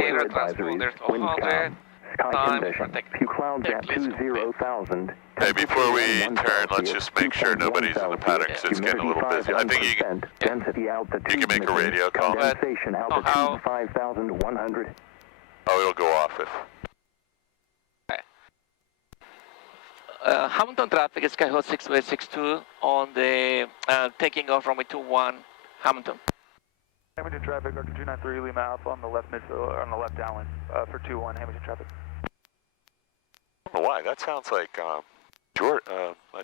Weather advisories. Wind calm. Sky condition. Few clouds at 20,000. Hey, before we turn, let's just make sure nobody's in the pattern because it's getting a little busy. I think you can make a radio call. Condensation altitude 5,100. Oh, it'll go off if. Hamilton traffic is Skyhawk 6862 on the taking off runway 21, Hamilton. Hamilton traffic, Archer 293, Lima Alpha on the left midfield, on the left downwind for 21, Hamilton traffic. I don't know why. That sounds like not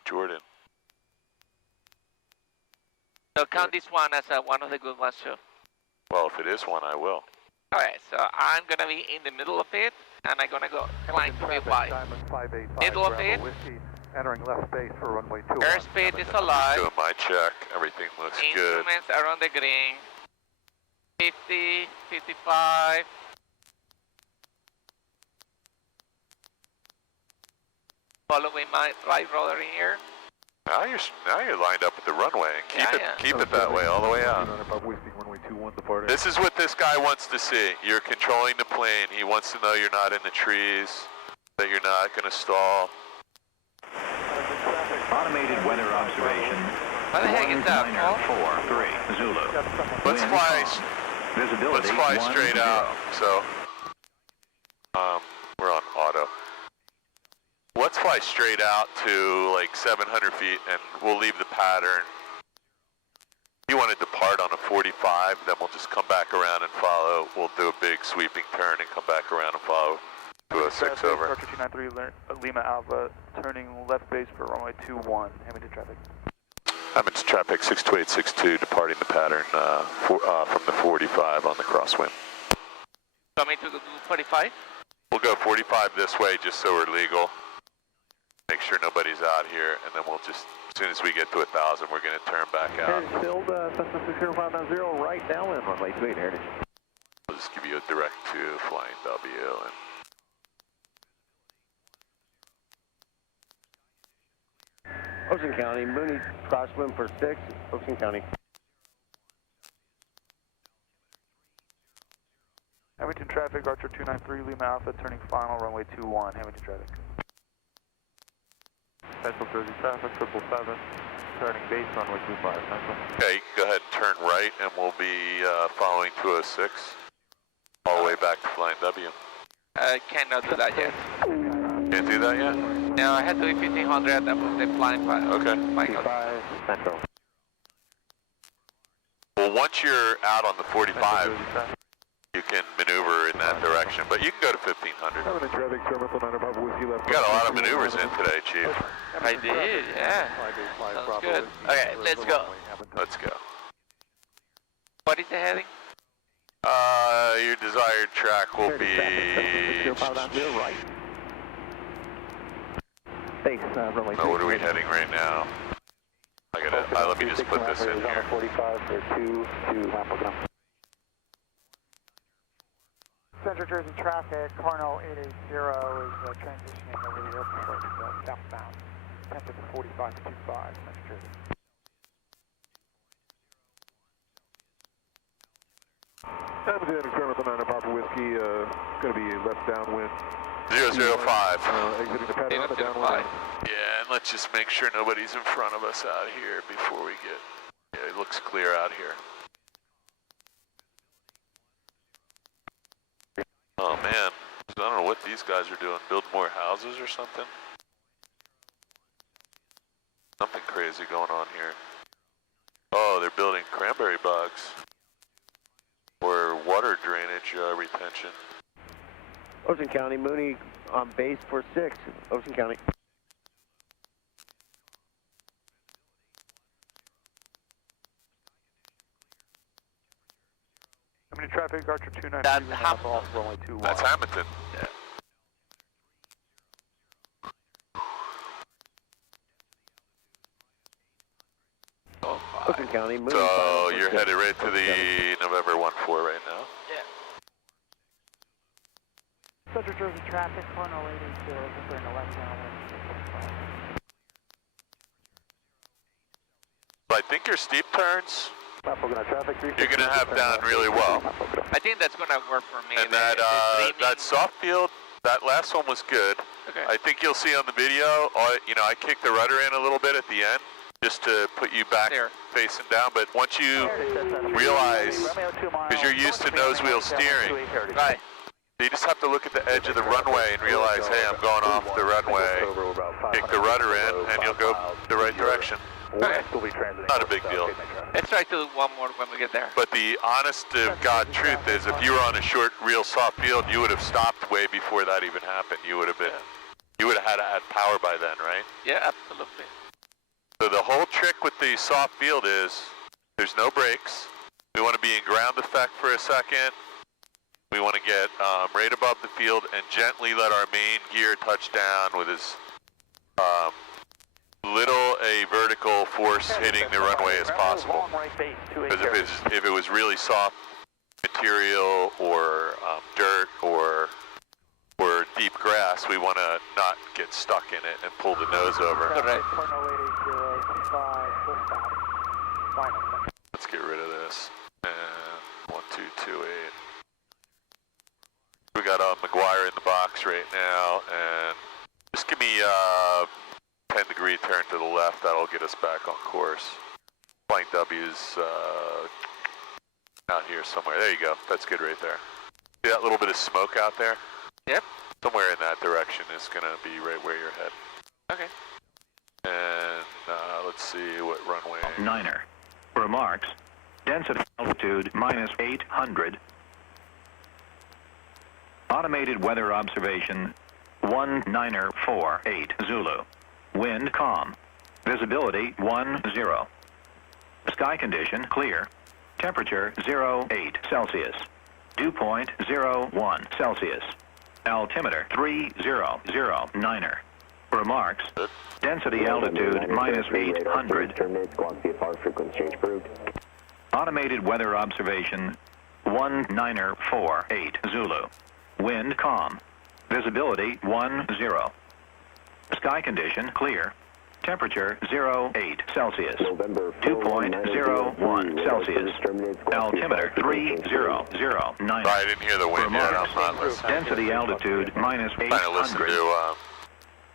Jordan. So count this one as one of the good ones too. Well, if it is one, I will. Alright, so I'm gonna be in the middle of it, and I'm gonna go flying to be wide. Middle of it. Entering left base for runway 21. Airspeed is alive. Doing my check. Everything looks good. Instruments are on the green. 50, 55. following my right rudder in here. Now you're lined up at the runway. Keep it that way all the way out. This is what this guy wants to see. You're controlling the plane. He wants to know you're not in the trees, that you're not going to stall. Automated weather observation. How the heck is that, Paul? 4-3 Zulu. Let's fly straight out. So, we're on auto. Let's fly straight out to like 700 feet, and we'll leave the pattern. If you want to depart on a 45, then we'll just come back around and follow. We'll do a big sweeping turn and come back around and follow. 206 over. Departure 293 Lima Alpha, turning left base for runway 21, Hamilton traffic. Hamilton traffic 62862, departing the pattern from the 45 on the crosswind. Coming to the 45? We'll go 45 this way just so we're legal. Make sure nobody's out here, and then we'll just, as soon as we get to 1,000, we're going to turn back out. Filled Cessna 60590 right downwind, runway 28, Heritage. We'll just give you a direct to flying W. And Ocean County, Mooney crosswind for 6, Ocean County. Hamilton traffic, Archer 293 Lima Alpha, turning final, runway 21, Hamilton traffic. Central Jersey traffic, 777, turning base, runway 25, Central. okay, you can go ahead and turn right, and we'll be following 206 all the way back to flying W. I cannot do that yet. Can't do that yet? No, I had to do 1500, that was the flying pilot. Okay. Central. Well, once you're out on the 45, you can maneuver in that direction, but you can go to 1500. You got a lot of maneuvers in today, Chief. I did, yeah. Sounds good. Okay, let's go. Let's go. What is the heading? Your desired track will be... right. Base, runway what are we heading right now? Let me just put this in here. 45 for 2 to Hamilton. Central Jersey traffic, Carno 880 is transitioning over the airport southbound. 10 to the 45 to 25, Central Jersey. Hamilton, experiment 9 Papa Whiskey, going to be left downwind. 005. Exiting the pattern on the downwind. Yeah, and let's just make sure nobody's in front of us out here before we get... Yeah, it looks clear out here. Oh man, I don't know what these guys are doing. Build more houses or something? Something crazy going on here. Oh, they're building cranberry bogs. Or water drainage retention. Ocean County, Mooney on base for 6, Ocean County. How many traffic, Archer 293 That's Alpha, off runway 21. That's Hamilton. Yeah. Ocean County, Mooney. So you're headed right to the November 14 right now? Yeah. Central Jersey traffic, Carno 880 is entering the left downwind. I think your steep turns, you're going to have down really well. I think that's going to work for me. And that soft field, that last one was good. Okay. I think you'll see on the video, I kicked the rudder in a little bit at the end, just to put you back facing down, but once you realize, because you're used to nose wheel steering, right. you just have to look at the edge of the runway and realize, hey, I'm going off the runway, kick the rudder in, and you'll go the right direction. Okay. Not a big deal. Let's try to do one more when we get there. But the honest to God truth is, if you were on a short, real soft field, you would have stopped way before that even happened. You would have had power by then, right? Yeah, absolutely. So the whole trick with the soft field is, there's no brakes. We want to be in ground effect for a second. We want to get right above the field and gently let our main gear touch down with as little a vertical force hitting the runway as possible. Because if it was really soft material or dirt or deep grass, we want to not get stuck in it and pull the nose over. Correct. Cardinal 88025, full stop. Final. Let's get rid of this. And 1228. We got McGuire in the box right now, and just give me 10-degree turn to the left. That'll get us back on course. Flank W's out here somewhere. There you go. That's good right there. See that little bit of smoke out there? Yep. Somewhere in that direction is going to be right where you're heading. Okay. And let's see what runway. Niner. Remarks. Density altitude minus 800. Automated weather observation 1948 Zulu. Wind calm. Visibility 10. Sky condition clear. Temperature 08 Celsius. Dew point 01 Celsius. Altimeter 3009er. Remarks. Density altitude minus 800. Terminate squawk VFR frequency change approved. Automated weather observation 1948 Zulu. Wind calm. Visibility 10. Sky condition clear. Temperature 08 Celsius. Dew point 01 Celsius. Altimeter 3009. I didn't hear the wind yet. I'm not listening. Density altitude minus 800. Trying to listen to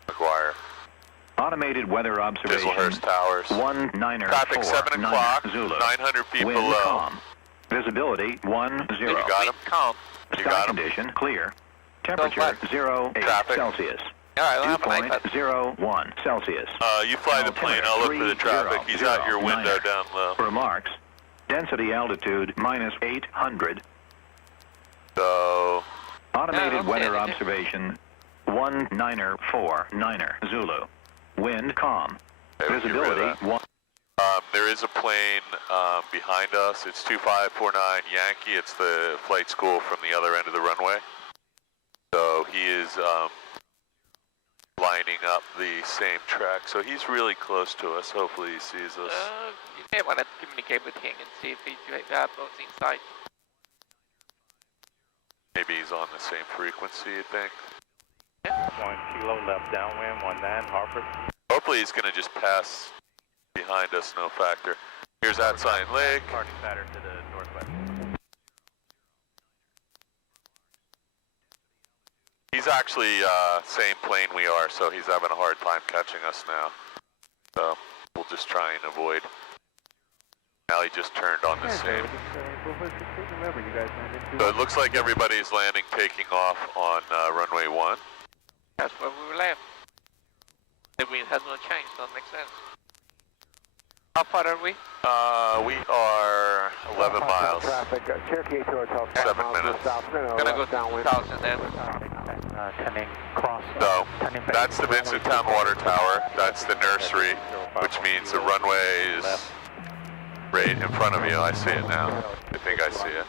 McGuire. Automated weather observation. Chislehurst Towers. 1948 Traffic 7 o'clock. Zulu. 900 feet Wind below. calm. Visibility 10. You got him? Calm. You Sky got him? condition clear. Temperature 08 Traffic. Celsius. All right, Dew point 01 Celsius. You fly the plane. I'll look for the traffic. He's out your window down low. Remarks. Density altitude minus 800. So. Automated weather observation 1949er Zulu. Wind calm. Visibility 1. There is a plane behind us. It's 2549 Yankee. It's the flight school from the other end of the runway. So he is lining up the same track. So he's really close to us. Hopefully he sees us. You may want to communicate with him and see if you have those inside. Maybe he's on the same frequency, you think? Yeah. 1 kilo left downwind, 19 Harper. Hopefully he's going to just pass behind us, no factor. Here's Outside Lake. Parking pattern to the northwest. He's actually same plane we are, so he's having a hard time catching us now. So we'll just try and avoid. Now he just turned on the same. So it looks like everybody's landing, taking off on runway 1. That's where we were left. The wind has not changed, so it makes sense. How far are we? We are 11 miles. Traffic, Cherokee 8 Hotel. 7 minutes. Gonna go downwind. 2,000 then. Tending cross. So that's the Vincenttown Water Tower. That's the nursery, which means the runway is right in front of you. I see it now. I think I see it.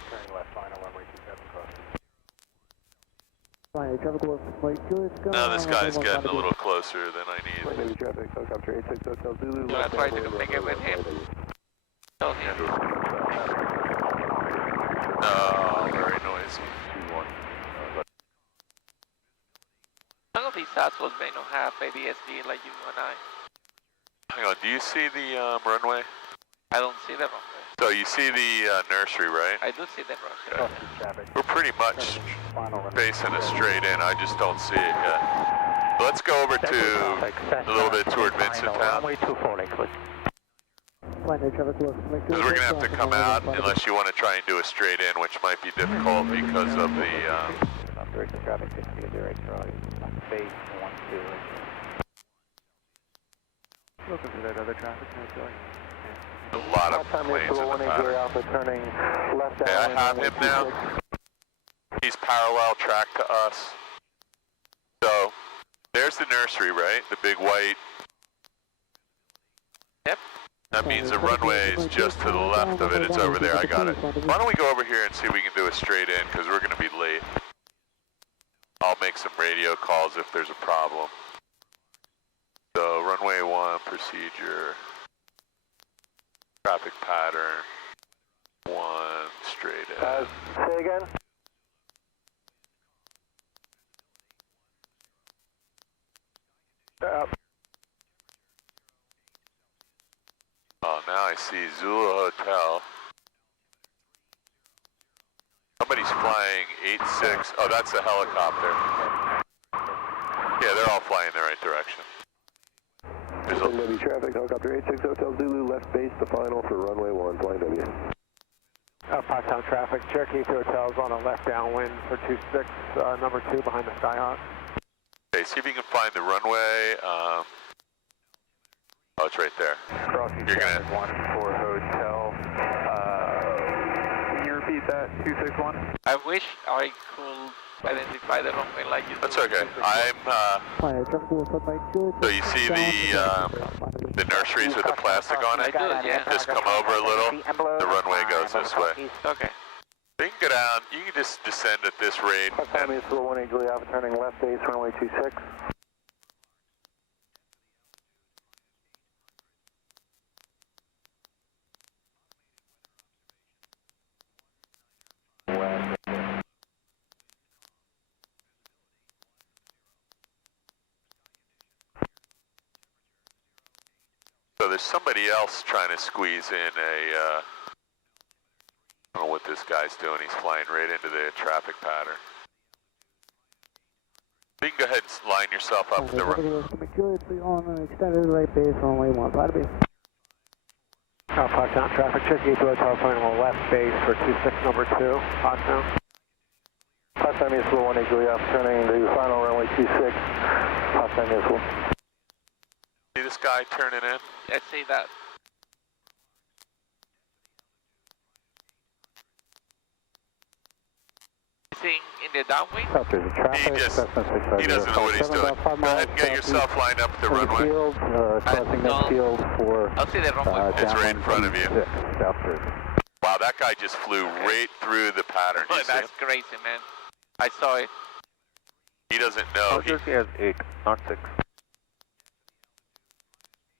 Now this guy's getting a little closer than I need. Traffic, helicopter 86 Hotel Zulu. I'm trying to communicate with him. Tell him. Oh, very noisy. None of these assholes may not have ADSB like you and I. Hang on, do you see the runway? I don't see the runway. So you see the nursery, right? I do see the runway. We're pretty much facing a straight in. I just don't see it yet. So let's go over to a little bit toward Vincenttown. Because we're going to have to come out unless you want to try and do a straight in, which might be difficult because of the... Traffic 608 Charlie. Base 12. Looking for that other traffic. A lot of planes in the pattern. Turning left Okay, I have him now. He's parallel track to us. So, there's the nursery, right? The big white. Yep. That means the runway is just to the left of it. It's over there. I got it. Why don't we go over here and see if we can do a straight in, because we're going to be late. I'll make some radio calls if there's a problem. So, runway 1, procedure. Traffic pattern, 1, straight in. Say again? Oh, now I see Zulu Hotel. Somebody's flying 86. Oh, that's a helicopter. Yeah, they're all flying in the right direction. W traffic, helicopter 86 Hotel Zulu, left base, the final for runway 1, flying W. Pottstown traffic, Cherokee Hotel's on a left downwind for 26, number 2 behind the Skyhawk. Okay, see if you can find the runway. Oh, it's right there. You're gonna 14 Hotel. Can you repeat that? 261? I wish I could identify the runway like you. That's okay. I'm, so you see the nurseries with the plastic on it? I do, yeah. Just come over a little, the runway goes this way. Okay. So you can go down, you can just descend at this rate. Miami is 418 Julie Alpha, turning left base, runway 26. So there's somebody else trying to squeeze in a, I don't know what this guy's doing, he's flying right into the traffic pattern. You can go ahead and line yourself up with the runway. On an extended right base, runway 1, fly to base. Pottstown traffic, Cherokee Hotel flying on the left base for 26, number 2, Pottstown. Pottstown is 418 Julie Alpha, turning to final runway 26, Pottstown is 4. See this guy turning in? I see that. In the downwind? He doesn't know what he's doing. Go ahead and get yourself lined up at the runway. Crossing next field for... I'll see the runway. It's right in front of you. Wow, that guy just flew right through the pattern. Oh, that's crazy, man. I saw it. He doesn't know. He has 8, not 6.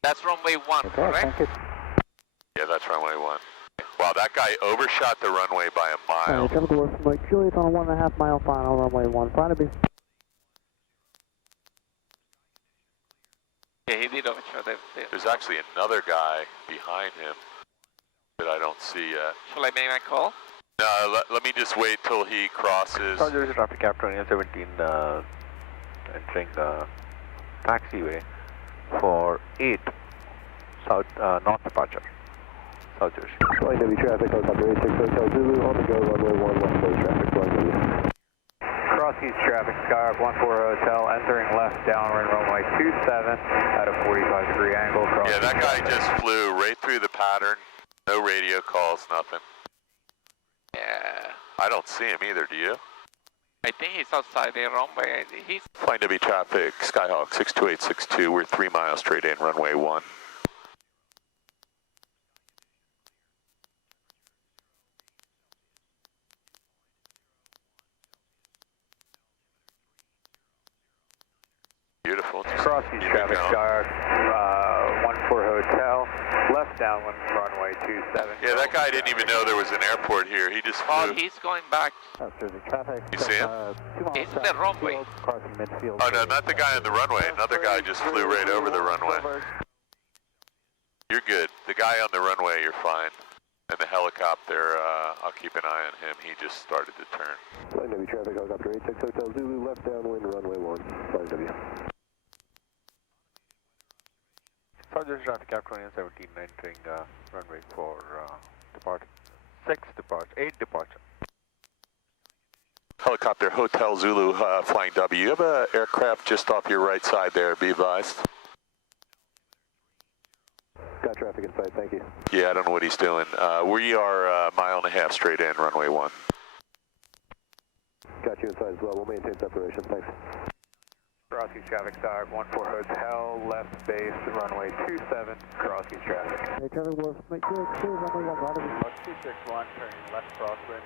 That's runway 1, correct? Yeah, that's runway 1. Wow, that guy overshot the runway by a mile. Julie's on a 1.5 mile final, runway 1, fly to base. Yeah, he did overshot it. There's actually another guy behind him that I don't see yet. Shall I make my call? No, let me just wait till he crosses. There is a traffic cap 2017 entering the taxiway for 8 south north departure, South Jersey. Flying W traffic, helicopter 86 Hotel Zulu, on the go, runway 1, left base traffic, flying W. Cross-east traffic, Skyhawk 14 Hotel, entering left downwind runway 27 at a 45-degree angle. Yeah, that guy just flew right through the pattern. No radio calls, nothing. Yeah. I don't see him either, do you? I think he's outside the runway. He's... Flying W traffic, Skyhawk 62862, we're 3 miles straight in, runway 1. Beautiful. Cross-east traffic, Skyhawk 14 Hotel, left downwind runway 27. Yeah, that guy didn't even know there was an airport here. He just flew. Oh, he's going back. You see him? He's in the runway. Oh, no, not the guy on the runway. Another guy just flew right over the runway. You're good. The guy on the runway, you're fine. And the helicopter, I'll keep an eye on him. He just started to turn. Flying W traffic, helicopter 86 Hotel Zulu, left downwind, runway 1, flying W. South Jersey traffic cap 2017 entering runway for departure, 8 departure. Helicopter Hotel Zulu, flying W. You have an aircraft just off your right side there, be advised. Got traffic in sight, thank you. Yeah, I don't know what he's doing. We are a mile and a half straight in, runway 1. Got you inside as well, we'll maintain separation, thanks. Cross-east traffic, Skyhawk 14 Hotel, left base, runway 27, cross-east traffic. Hey, traffic was make sure it's clear, runway 1, fly to base. 261, turning left crosswind.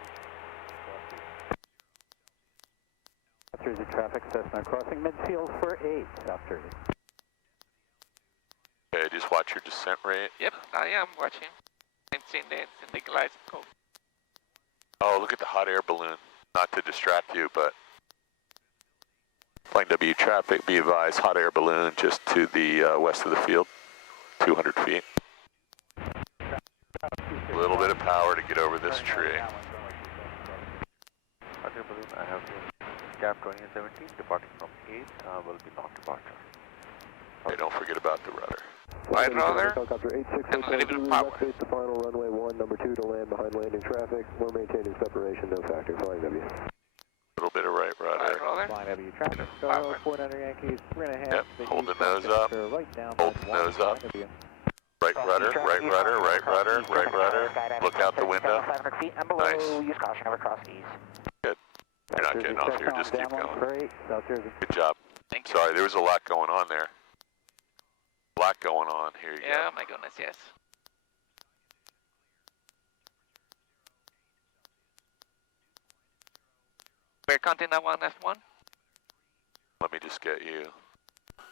South Jersey traffic, Cessna crossing midfield for 8, South Jersey. Okay, just watch your descent rate. Yep, I am watching. I'm seeing the glide scope. Oh, look at the hot air balloon. Not to distract you, but Flying W traffic, be advised, hot air balloon just to the west of the field, 200 feet. A little bit of power to get over this tree. Hot air balloon, I have cap 2017 departing from 8, will be non departure. Okay, don't forget about the rudder. Right rudder, Helicopter and a little bit of power. Face the final runway 1, number 2 to land behind landing traffic. We're maintaining separation, no factor, flying W. A little bit of right rudder. Flying W traffic, Solo, 4900 Yankees, 3.5. Yep, hold the nose up, hold the nose up. Right rudder, right rudder, right rudder, right rudder. Look out the window. 500 feet and below, Nice. use caution over cross ease. Good. You're not getting off here, just keep going. Great, South Jersey. Good job. Thank you. Sorry, there was a lot going on there. A lot going on. Here you Yeah, go. my goodness, yes. We're counting that one F1. Let me just get you.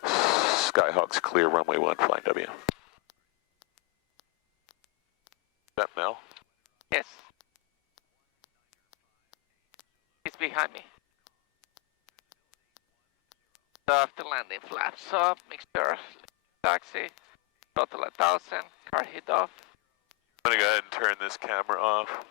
Skyhawk's clear, runway 1, flying W. Is that Mel? Yes. He's behind me. So after landing, flaps up, mixture, taxi, throttle 1000, car hit off. I'm gonna go ahead and turn this camera off.